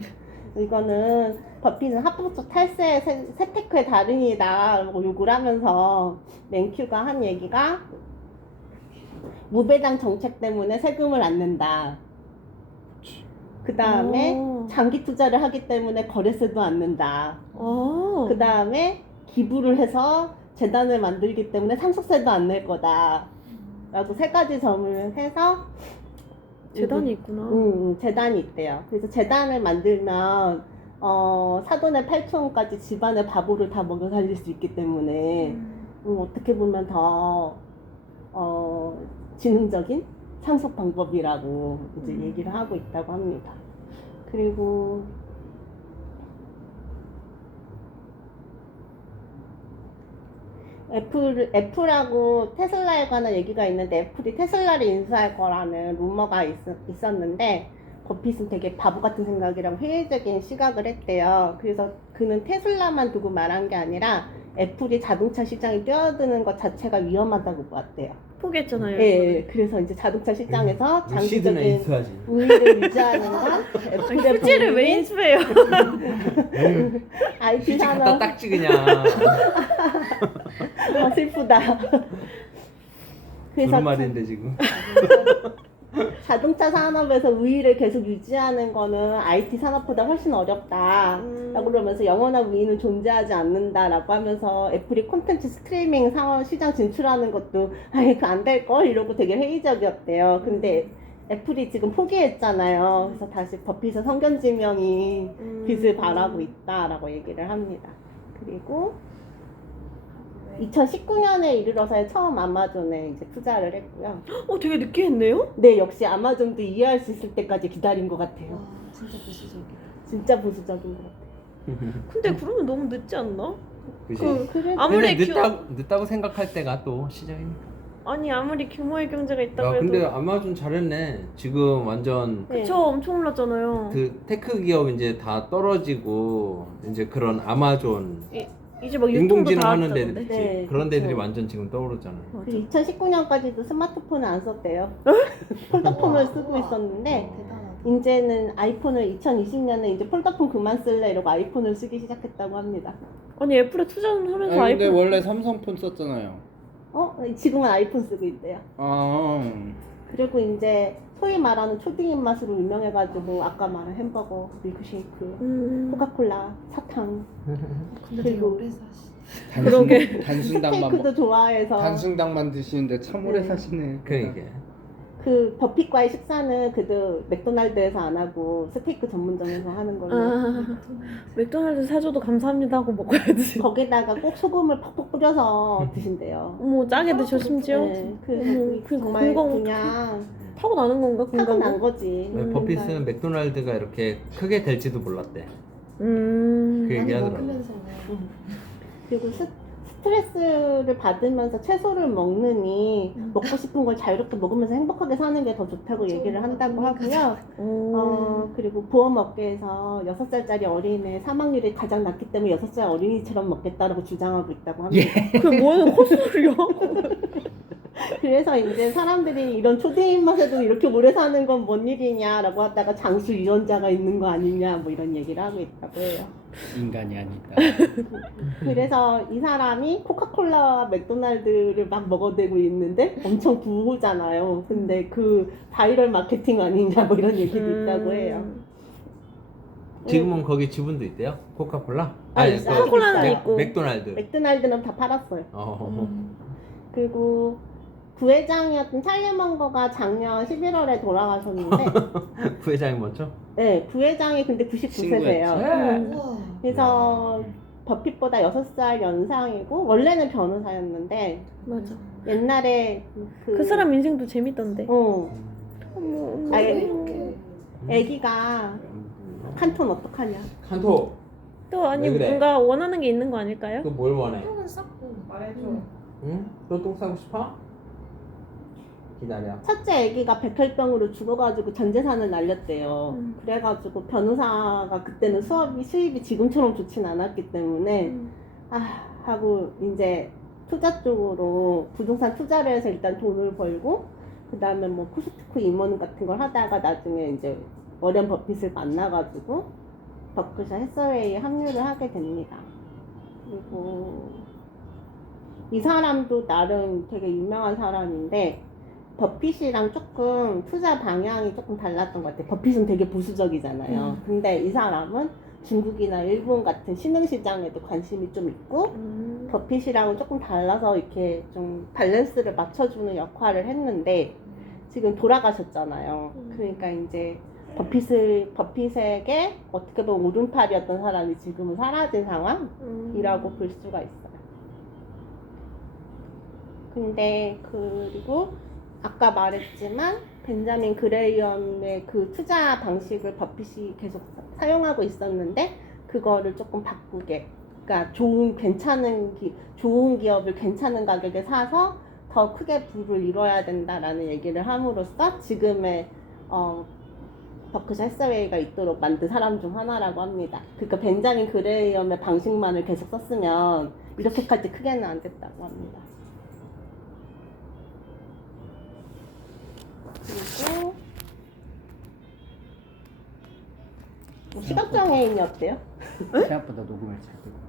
이거는 버핏은 합법적 탈세 세테크의 달인이다 라고 욕을 하면서 랭큐가 한 얘기가 무배당 정책 때문에 세금을 안 낸다. 그 다음에 장기 투자를 하기 때문에 거래세도 안 낸다. 그 다음에 기부를 해서 재단을 만들기 때문에 상속세도 안 낼 거다. 라고 세 가지 점을 해서 재단이 있구나. 재단이 있대요. 그래서 재단을 만들면 사돈의 8촌까지 집안의 바보를 다 먹여 살릴 수 있기 때문에 어떻게 보면 더 지능적인 상속 방법이라고 이제 얘기를 하고 있다고 합니다. 그리고 애플하고 테슬라에 관한 얘기가 있는데 애플이 테슬라를 인수할 거라는 루머가 있었는데 버핏은 되게 바보 같은 생각이라고 회의적인 시각을 했대요. 그래서 그는 테슬라만 두고 말한 게 아니라 애플이 자동차 시장에 뛰어드는 것 자체가 위험하다고 봤대요. 포기했잖아요. 예, 그래서 이제 자동차 시장에서 루시드나 장기적인 인수하지. 우위를 유지하는 건 애플의 휴지를 왜 인수해요? IT 휴지 갖다 산업 닦지 그냥. 슬프다. 그래서 말인데 지금. 자동차 산업에서 우위를 계속 유지하는 거는 IT 산업보다 훨씬 어렵다. 라고 그러면서 영원한 우위는 존재하지 않는다라고 하면서 애플이 콘텐츠 스트리밍 시장 진출하는 것도 그 안 될걸? 이러고 되게 회의적이었대요. 근데 애플이 지금 포기했잖아요. 그래서 다시 버핏의 성견지명이 빛을 발하고 있다라고 얘기를 합니다. 그리고 2019년에 이르러서 처음 아마존에 이제 투자를 했고요. 되게 늦게 했네요? 네, 역시 아마존도 이해할 수 있을 때까지 기다린 것 같아요. 진짜 보수적이야. 진짜 보수적인 것 같아요. 근데 그러면 너무 늦지 않나? 그지? 그래도 아무리 근데 늦다고 생각할 때가 또 시작이니까. 아니 아무리 규모의 경제가 있다고 야 해도 근데 아마존 잘했네. 지금 완전 네. 그쵸 엄청 올랐잖아요. 그 테크 기업 이제 다 떨어지고 이제 그런 아마존 이제 막 유통도 인공지능 다 하는 하던데. 데들 있지. 네, 그런 데들이 그쵸. 완전 지금 떠오르잖아. 2019년까지도 스마트폰을 안 썼대요. 폴더폰을 쓰고 있었는데 대단하다. 이제는 아이폰을 2020년에 이제 폴더폰 그만 쓸래 이러고 아이폰을 쓰기 시작했다고 합니다. 아니 애플에 투자하면서 아니 근데 아이폰 원래 삼성폰 썼잖아요. 지금은 아이폰 쓰고 있대요. 아 그리고 이제 소위 말하는 초딩 입맛으로 유명해가지고 아까 말한 햄버거, 밀크쉐이크, 코카콜라, 사탕, 근데 되게 그리고 오래 사시. 그러게. 단순당만 스테이크도 좋아해서 단순당만 드시는데 참 오래 네. 사시네. 그러니까 그 버핏과의 식사는 그래도 맥도날드에서 안 하고 스테이크 전문점에서 하는 걸로. 아 맥도날드 사줘도 감사합니다 하고 먹어야지. 거기다가 꼭 소금을 퍽퍽 뿌려서 드신대요. 어머 짜게 드셔 심지어. 네, 어머, 그 정말 건강 그냥 타고 나는 건가 타고 난 건강? 거지. 버핏은 맥도날드가 이렇게 크게 될지도 몰랐대. 그 음. 얘기 하더라고. 먹으면서 그리고 스트레스를 받으면서 채소를 먹느니 먹고 싶은 걸 자유롭게 먹으면서 행복하게 사는 게 더 좋다고 얘기를 한다고 하고요. 그리고 보험업계에서 6살짜리 어린이의 사망률이 가장 낮기 때문에 6살 어린이처럼 먹겠다라고 주장하고 있다고 합니다. 그게 뭐는 헛소리야. 그래서 이제 사람들이 이런 초딩 입맛에도 이렇게 오래 사는 건 뭔 일이냐라고 하다가 장수 유전자가 있는 거 아니냐 뭐 이런 얘기를 하고 있다고 해요. 인간이 아니다. 그래서 이 사람이 코카콜라와 맥도날드를 막 먹어대고 있는데 엄청 부호잖아요. 근데 그 바이럴 마케팅 아니냐 뭐 이런 얘기도 있다고 해요. 지금은 거기 지분도 있대요? 코카콜라? 아니, 그 코카콜라는 있어요. 있고. 맥도날드. 맥도날드는 다 팔았어요. 어. 그리고 부회장이었던 찰리 먼거가 작년 11월에 돌아가셨는데 부회장이 뭐죠? 네, 부회장이 근데 99세세요. 친구였지. 우와. 그래서 버핏보다 6살 연상이고 원래는 변호사였는데 맞아. 옛날에 그 사람 인생도 재밌던데. 어머 어머. 아예 이렇게 애기가 칸톤 어떡하냐. 칸토. 또 아니 왜 그래? 뭔가 원하는 게 있는 거 아닐까요? 또 뭘 원해? 똥은 쌌고 말해줘. 응? 또 똥 싸고 싶어? 기다려. 첫째 애기가 백혈병으로 죽어가지고 전 재산을 날렸대요. 음. 그래가지고 변호사가 그때는 수입이 지금처럼 좋진 않았기 때문에 하고 이제 투자 쪽으로 부동산 투자를 해서 일단 돈을 벌고 그 다음에 뭐 코스트코 임원 같은 걸 하다가 나중에 이제 워렌 버핏을 만나가지고 버크셔 해서웨이에 합류를 하게 됩니다. 그리고 이 사람도 나름 되게 유명한 사람인데 버핏이랑 조금 투자 방향이 조금 달랐던 것 같아요. 버핏은 되게 보수적이잖아요. 근데 이 사람은 중국이나 일본 같은 신흥시장에도 관심이 좀 있고 버핏이랑은 조금 달라서 이렇게 좀 밸런스를 맞춰주는 역할을 했는데 지금 돌아가셨잖아요. 그러니까 이제 버핏에게 어떻게 보면 오른팔이었던 사람이 지금은 사라진 상황이라고 볼 수가 있어요. 근데 그리고 아까 말했지만 벤자민 그레이엄의 그 투자 방식을 버핏이 계속 사용하고 있었는데 그거를 조금 바꾸게, 그러니까 좋은 기업을 괜찮은 가격에 사서 더 크게 부를 이뤄야 된다라는 얘기를 함으로써 지금의 버크셔 해서웨이가 있도록 만든 사람 중 하나라고 합니다. 그러니까 벤자민 그레이엄의 방식만을 계속 썼으면 이렇게까지 크게는 안 됐다고 합니다. 그리고 시각장애인이 어때요? 생각보다 녹음을 잘 듣고.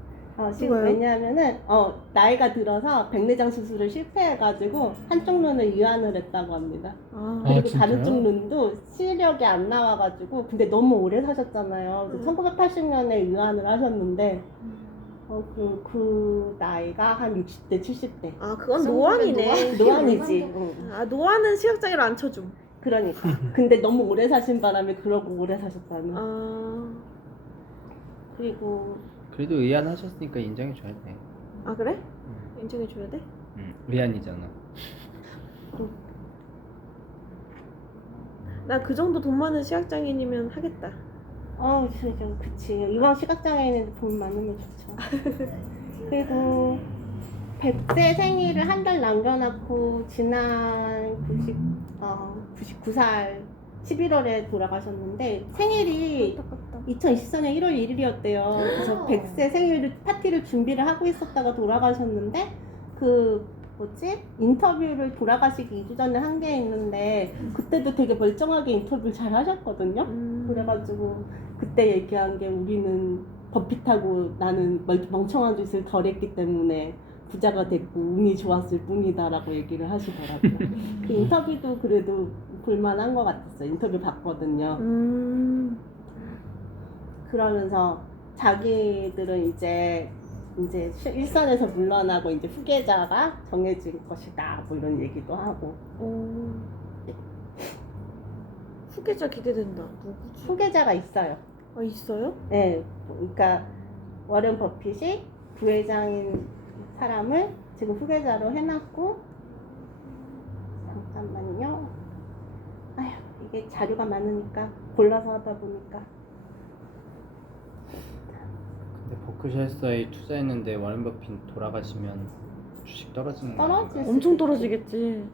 누가요? 왜냐하면은 나이가 들어서 백내장 수술을 실패해가지고 한쪽 눈을 이완을 했다고 합니다. 그리고 다른 쪽 눈도 시력이 안 나와가지고 근데 너무 오래 사셨잖아요. 1980년에 이완을 하셨는데 그 나이가 한 60대 70대 아 그건 노안이네. 노안이지. 아 노안은 시각장애를 안 쳐줌. 그러니까 근데 너무 오래 사신 바람에 그러고 오래 사셨다는. 그리고 그래도 의안하셨으니까 인정해줘야 돼. 아 그래? 인정해줘야 돼? 의안이잖아. 나 그 정도 돈 많은 시각장애인이면 하겠다. 진짜 그치. 이왕 시각장애인인데 돈 많으면 좋죠. 그리고 100세 생일을 한 달 남겨놓고 지난 99살 11월에 돌아가셨는데 생일이 2024년 1월 1일이었대요. 그래서 100세 생일 파티를 준비를 하고 있었다가 돌아가셨는데 그 뭐지? 인터뷰를 돌아가시기 2주 전에 한 게 있는데 그때도 되게 멀쩡하게 인터뷰를 잘 하셨거든요. 그래가지고 그때 얘기한 게 우리는 버핏하고 나는 멍청한 짓을 덜 했기 때문에 부자가 됐고 운이 좋았을 뿐이다라고 얘기를 하시더라고요. 그 인터뷰도 그래도 볼만한 것 같았어요. 인터뷰 봤거든요. 그러면서 자기들은 이제 일선에서 물러나고 이제 후계자가 정해질 것이다 뭐 이런 얘기도 하고. 후계자 기대된다. 누구지? 후계자가 있어요. 아 있어요? 네, 그러니까 워렌 버핏이 부회장인 사람을 지금 후계자로 해놨고, 잠깐만요. 아휴, 이게 자료가 많으니까 골라서 하다 보니까. 근데 버크셔스에 투자했는데 워렌 버핏 돌아가시면 주식 떨어지는 거 떨어질 아닌가요? 엄청 떨어지겠지.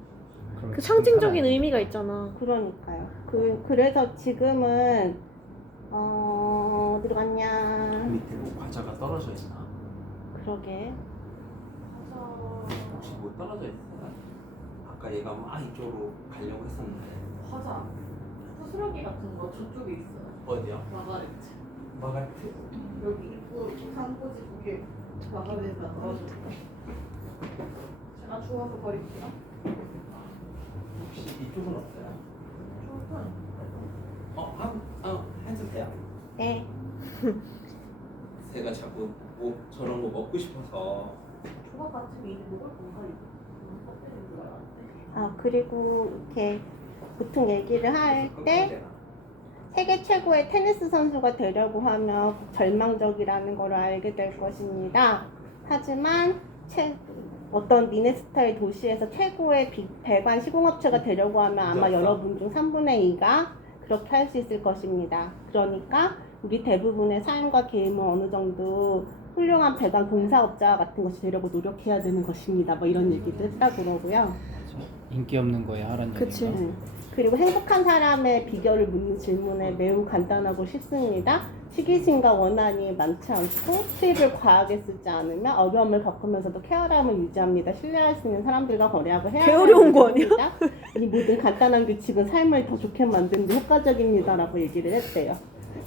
그럼 그 지금 상징적인 사면 의미가 있잖아. 그러니까요. 그래서 지금은 어디로 갔냐? 밑에 뭐 과자가 떨어져 있나? 그러게. 혹시 뭐 떨어져 있어요? 아까 얘가 막 이쪽으로 가려고 했었는데 화자. 부스러기 같은 거 저쪽에 있어요. 어디요? 마가렛. 마가트? 여기 입구 상고지 두개 마가렛에다 넣어줬다. 제가 주워서 버릴게요. 혹시 이쪽은 없어요? 좋다. 해주세요. 네. 제가 자꾸 뭐 저런 거 먹고 싶어서 조각 같은 게 이제 먹을 건가 이거? 껍데기인 줄 알았는데. 그리고 이렇게 보통 얘기를 할 때 세계 최고의 테니스 선수가 되려고 하면 절망적이라는 걸 알게 될 것입니다. 하지만 어떤 미네스타의 도시에서 최고의 배관 시공업체가 되려고 하면 아마 여러분 중 3분의 2가 그렇게 할 수 있을 것입니다. 그러니까 우리 대부분의 삶과 게임은 어느 정도 훌륭한 배관 공사업자 같은 것이 되려고 노력해야 되는 것입니다. 뭐 이런 얘기도 했다 그러고요. 인기 없는 거에 하라는 그치. 얘기인가? 그리고 행복한 사람의 비결을 묻는 질문에 매우 간단하고 쉽습니다. 시기심과 원한이 많지 않고 수입을 과하게 쓰지 않으면 어려움을 겪으면서도 쾌활함을 유지합니다. 신뢰할 수 있는 사람들과 거래하고 해야 개 어려운 거 아니야? 이 모든 간단한 규칙은 삶을 더 좋게 만드는 데 효과적입니다라고 얘기를 했대요.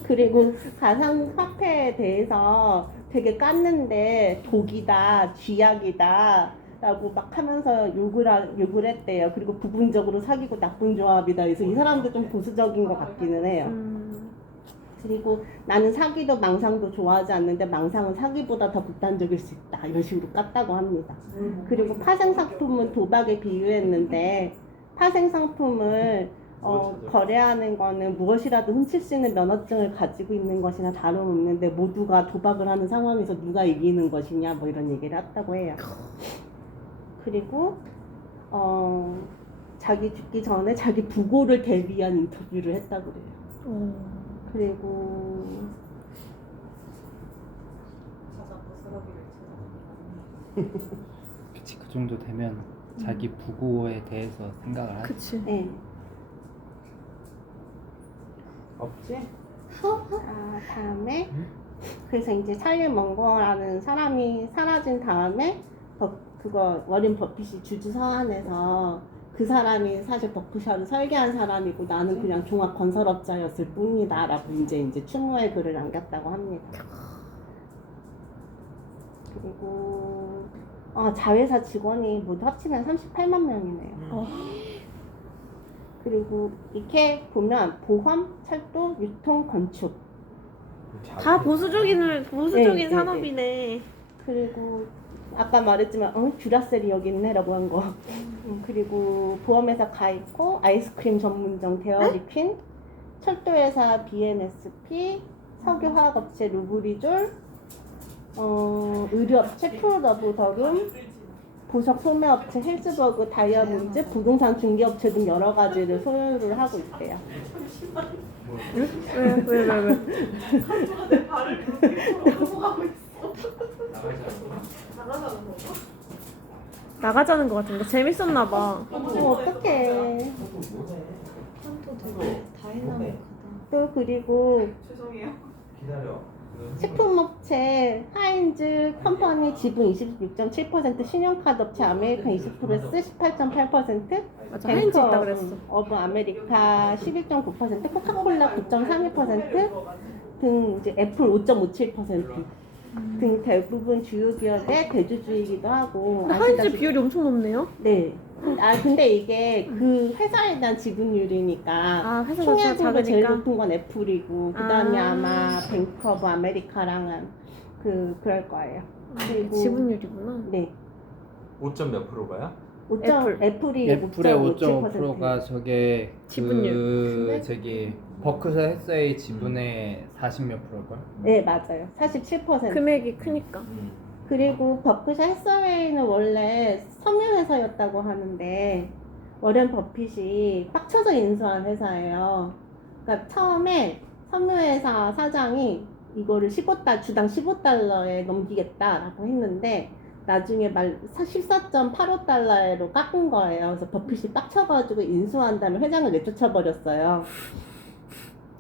그리고 가상화폐에 대해서 되게 깠는데 독이다, 쥐약이다 라고 막 하면서 욕을 했대요. 그리고 부분적으로 사기고 나쁜 조합이다. 그래서 이 사람도 좀 보수적인 것 같기는 해요. 그리고 나는 사기도 망상도 좋아하지 않는데 망상은 사기보다 더 극단적일 수 있다. 이런 식으로 깠다고 합니다. 그리고 파생상품은 도박에 비유했는데 파생상품을 거래하는 거는 무엇이라도 훔칠 수 있는 면허증을 가지고 있는 것이나 다름없는데 모두가 도박을 하는 상황에서 누가 이기는 것이냐 뭐 이런 얘기를 했다고 해요. 그리고 자기 죽기 전에 자기 부고를 대비한 인터뷰를 했다고 그래요. 그리고 찾아 부스러기를 찾아. 그치, 그 정도 되면 자기 부고에 대해서 생각을 하지. 그치. 네. 없지? 다음에 그래서 이제 찰리 먼거라는 사람이 사라진 다음에 그거 워렌 버핏이 주주 서한에서 그 사람이 사실 버크셔를 설계한 사람이고 나는 그냥 종합 건설업자였을 뿐이다라고 이제 추모의 글을 남겼다고 합니다. 그리고 자회사 직원이 모두 합치면 38만 명이네요. 그리고 이렇게 보면 보험, 철도, 유통, 건축 다 보수적인 네, 산업이네. 그리고 아까 말했지만 듀라셀이 여기 있네라고 한 거. 그리고 보험회사 가이코, 아이스크림 전문점 데어리퀸, 철도회사 BNSP, 석유화학업체 루브리졸, 의류업체 프로더블더룸, 보석 소매업체 헬스버그 다이아몬드, 부동산 중개업체 등 여러 가지를 소유를 하고 있대요. 왜? 한조가 내 발을 그렇게 넘어가고 있어. 나가자는 건가? 나가자는 것 같은데 재밌었나 봐. 어떡해. 또 되게 다이나믹하다. 또 그리고 죄송해요. 기다려. 식품업체 하인즈 컴퍼니 지분 26.7%, 신용카드 업체 아메리칸 익스프레스 18.8%, 맞아, 하인즈 있다 그랬어. 어브 아메리카 11.9%, 코카콜라 9.32%등 이제 애플 5.57%등 대부분 주요 기업의 대주주이기도 하고. 근데 하인즈 아시다시피- 비율이 엄청 높네요. 네. 근데 이게 그 회사에 대한 지분율이니까 아, 회사 총액으로 자체가 제일 작으니까. 높은 건 애플이고 그다음에 아. 아마 뱅크 오브 아메리카랑은 그럴 거예요. 그리고 지분율이구나. 네. 5점 몇 프로가요? 애플이 애플의 5.5%가 5.57%. 저게 지분율. 그 저기 버크셔 해서의 지분의 40몇 프로일걸? 네, 맞아요. 47%. 금액이 크니까. 그리고 버크셔 해서웨이는 원래 섬유회사였다고 하는데 워렌 버핏이 빡쳐서 인수한 회사예요. 그러니까 처음에 섬유회사 사장이 이거를 주당 15달러에 넘기겠다라고 했는데 나중에 14.85달러로 깎은 거예요. 그래서 버핏이 빡쳐가지고 인수한 다음에 회장을 내쫓아 버렸어요.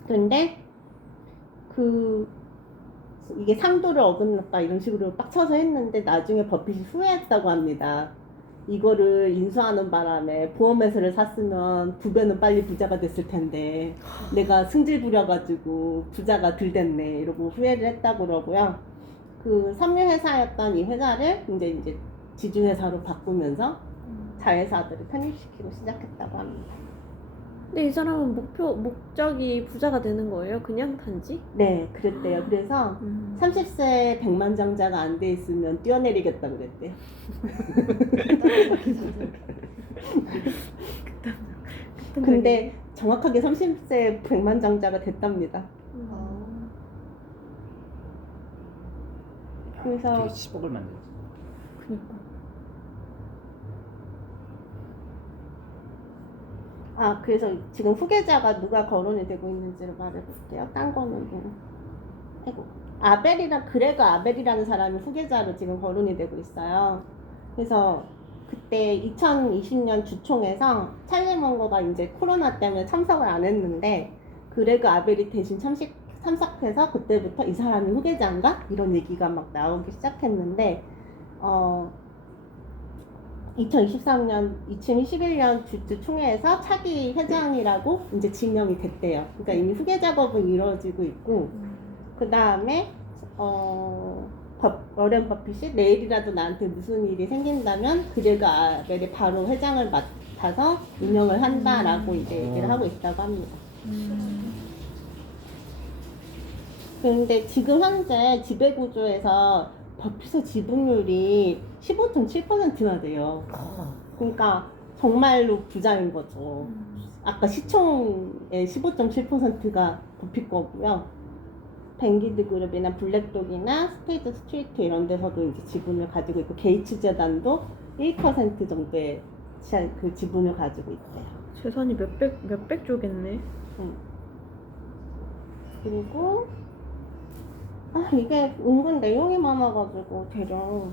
근데 이게 상도를 어긋났다 이런 식으로 빡쳐서 했는데 나중에 버핏이 후회했다고 합니다. 이거를 인수하는 바람에 보험회사를 샀으면 2배는 빨리 부자가 됐을 텐데 내가 승질 부려가지고 부자가 덜 됐네 이러고 후회를 했다고 그러고요. 그 섬유회사였던 이 회사를 이제 지주회사로 바꾸면서 자회사들을 편입시키고 시작했다고 합니다. 근데 이 사람은 목적이 부자가 되는 거예요? 그냥 단지? 네, 그랬대요. 그래서 30세 백만장자가 안 돼 있으면 뛰어내리겠다 그랬대요. 근데 정확하게 30세 백만장자가 됐답니다. 그래서 되게 10억을 만들었어. 그니까. 그래서 지금 후계자가 누가 거론이 되고 있는지를 말해볼게요. 딴 거는 아이고, 그레그 아벨이라는 사람이 후계자로 지금 거론이 되고 있어요. 그래서 그때 2020년 주총에서 찰리 먼거가 이제 코로나 때문에 참석을 안 했는데 그레그 아벨이 대신 참석해서 그때부터 이 사람이 후계자인가? 이런 얘기가 막 나오기 시작했는데 2021년 주총회에서 차기 회장이라고 이제 지명이 됐대요. 그러니까 이미 후계 작업은 이루어지고 있고, 그 다음에 워렌 버핏이 내일이라도 나한테 무슨 일이 생긴다면 그레그 아벨이 바로 회장을 맡아서 운영을 한다라고 이제 얘기를 하고 있다고 합니다. 그런데 지금 현재 지배구조에서 버핏의 지분율이 15.7%나 돼요. 그러니까 정말로 부자인 거죠. 아까 시총의 15.7%가 버핏 거고요. 뱅기드 그룹이나 블랙독이나 스테이트 스트리트 이런 데서도 이제 지분을 가지고 있고 게이츠 재단도 1% 정도의 그 지분을 가지고 있대요. 재산이 몇백 조겠네. 그리고 이게 은근 내용이 많아가지고 대략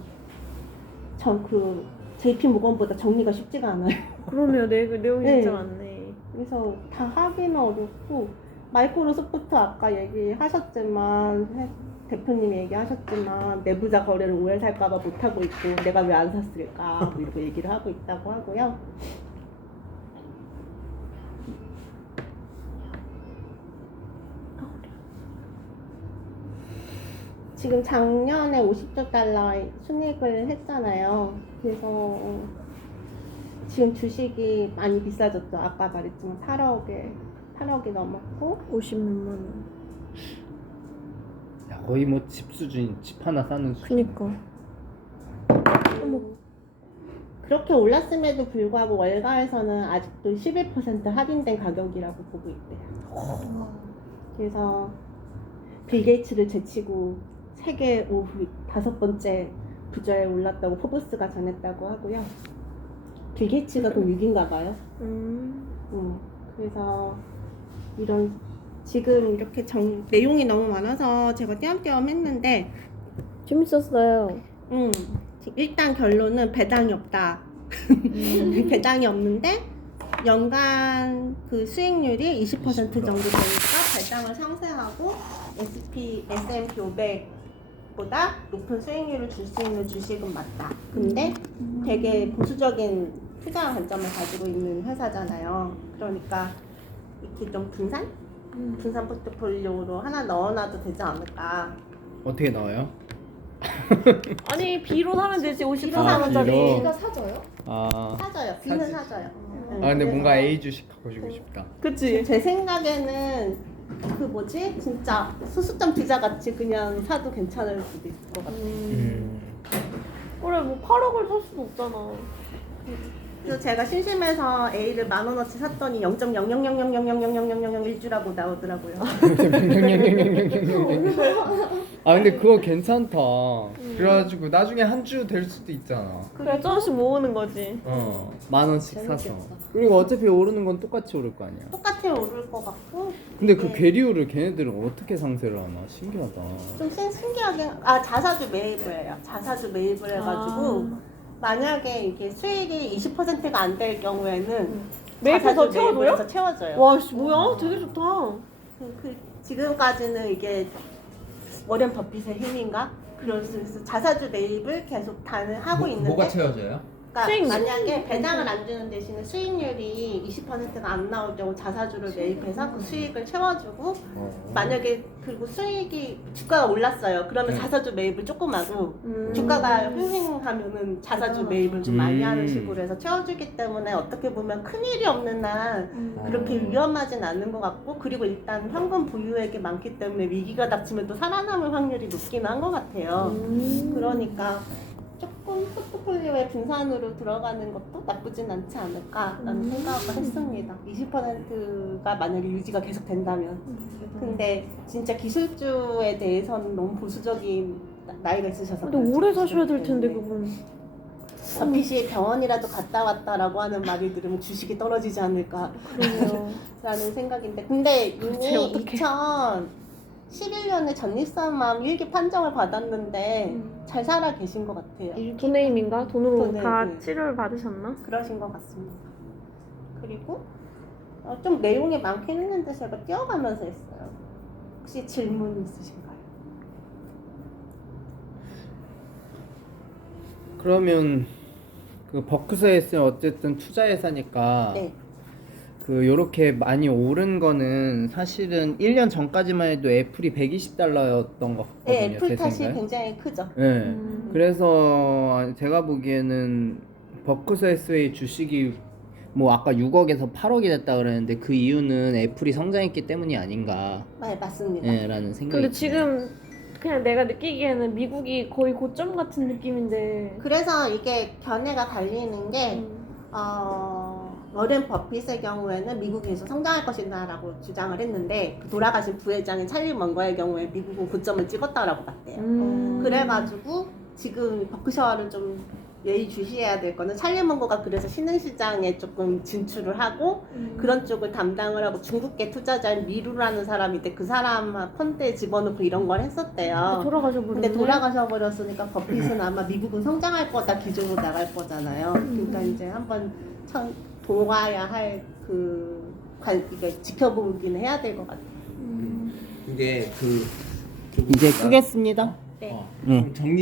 JP 모건보다 정리가 쉽지가 않아요. 그러네요. 내용이 네. 진짜 많네. 그래서 다 하기는 어렵고 마이크로소프트 아까 얘기하셨지만 대표님이 얘기하셨지만 내부자 거래를 오해 살까봐 못하고 있고 내가 왜 안 샀을까 이렇게 얘기를 하고 있다고 하고요. 지금 작년에 50조 달러 순이익을 했잖아요. 그래서 지금 주식이 많이 비싸졌죠. 아까 말했지만 8억이 넘었고 50몇만 원. 야, 거의 뭐 집 수준, 집 하나 사는 수준. 그니까. 어머. 그렇게 올랐음에도 불구하고 월가에서는 아직도 11% 할인된 가격이라고 보고 있대요. 그래서 빌 게이츠를 제치고 세계 5번째 부자에 올랐다고 포브스가 전했다고 하고요. 빌 게이츠가 그럼 6인가 봐요. 그래서 지금 이렇게 내용이 너무 많아서 제가 띄엄띄엄 했는데 재밌었어요. 일단 결론은 배당이 없다. 배당이 없는데 연간 그 수익률이 20% 정도 되니까 배당을 상쇄하고 S&P 500보다 높은 수익률을 줄 수 있는 주식은 맞다. 근데 되게 보수적인 투자 관점을 가지고 있는 회사잖아요. 그러니까 이렇게 좀 분산 포트폴리오로 하나 넣어놔도 되지 않을까. 어떻게 나와요? 아니 B로 사면 되지 54만짜리. B로? B가 사줘요? 아, 사줘요. B는 사줘요. 아 근데 뭔가 A 주식 갖고 주고 싶다. 그치? 제 생각에는 그 뭐지? 진짜 소수점 투자 같이 그냥 사도 괜찮을 수도 있을 것 같아요. 그래 뭐 8억을 살 수도 없잖아. 그래서 제가 심심해서 A를 10,000원어치 샀더니 0.00000000001주라고 나오더라고요. 아 근데 그거 괜찮다. 그래가지고 나중에 한 주 될 수도 있잖아. 그래 조금씩 모으는 거지. 10,000원씩 사서. 그리고 어차피 오르는 건 똑같이 오를 거 아니야. 똑같이 오를 것 같고. 근데 그 이게 괴리율을 걔네들은 어떻게 상세를 하나? 신기하다. 좀 신기하게 자사주 매입을 해요. 자사주 매입을 해가지고 만약에 이게 수익이 20%가 안 될 경우에는 매입해서 자사주 채워줘요? 매입을 해서 채워줘요. 와 씨, 뭐야? 되게 좋다. 지금까지는 이게 워렌 버핏의 힘인가? 그럴 수 있어. 자사주 매입을 계속 하고 있는데. 뭐가 채워져요? 그러니까 수익률. 만약에 배당을 안 주는 대신에 수익률이 20%가 안 나올 경우 자사주를 매입해서 그 수익을 채워주고 만약에 그리고 수익이 주가가 올랐어요. 그러면 네. 자사주 매입을 조금 하고 주가가 흥행하면은 자사주 매입을 좀 많이 하는 식으로 해서 채워주기 때문에 어떻게 보면 큰일이 없는 날 그렇게 위험하진 않는 것 같고 그리고 일단 현금 보유액이 많기 때문에 위기가 닥치면 또 살아남을 확률이 높긴 한 것 같아요. 그러니까 조금 포트폴리오의 분산으로 들어가는 것도 나쁘진 않지 않을까라는 생각을 했습니다. 20%가 만약에 유지가 계속 된다면. 근데 진짜 기술주에 대해서는 너무 보수적인 나이가 있으셔서 근데 오래 사셔야 될 텐데 그분. 버핏이 병원이라도 갔다 왔다라고 하는 말을 들으면 주식이 떨어지지 않을까 그래요. 라는 생각인데 근데 그치, 이미 어떡해. 2011년에 전립선암 1기 판정을 받았는데 잘 살아 계신 것 같아요. 돈에임인가? 돈으로 돈에임, 다 네. 치료를 받으셨나? 그러신 것 같습니다. 그리고 좀 내용이 많긴 했는데 제가 뛰어가면서 했어요. 혹시 질문 있으신가요? 그러면 그 버크셔에서 어쨌든 투자 회사니까 네. 그 요렇게 많이 오른 거는 사실은 1년 전까지만 해도 애플이 120달러였던 것 같거든요. 네, 애플 제 탓이 생각에. 굉장히 크죠. 네. 그래서 제가 보기에는 버크셔 해스웨이 주식이 뭐 아까 6억에서 8억이 됐다 그랬는데 그 이유는 애플이 성장했기 때문이 아닌가 네, 맞습니다. 라는 생각이 근데 드네요. 지금 그냥 내가 느끼기에는 미국이 거의 고점 같은 느낌인데. 그래서 이게 견해가 갈리는 게 워렌 버핏의 경우에는 미국이 계속 성장할 것이다라고 주장을 했는데 그 돌아가신 부회장인 찰리 먼거의 경우에 미국은 고점을 찍었다라고 봤대요. 그래가지고 지금 버크셔를 좀 예의주시해야 될 거는 찰리 먼거가 그래서 신흥시장에 조금 진출을 하고 그런 쪽을 담당을 하고 중국계 투자자인 미루라는 사람인데 그 사람 펀드에 집어넣고 이런 걸 했었대요. 돌아가셔 버렸네. 근데 돌아가셔 버렸으니까 버핏은 아마 미국은 성장할 거다 기조로 나갈 거잖아요. 그러니까 이제 한번 보아야 할 이게 지켜보긴 해야 될 것 같아요. 이게 그 이제 끄겠습니다. 네. 네. 정리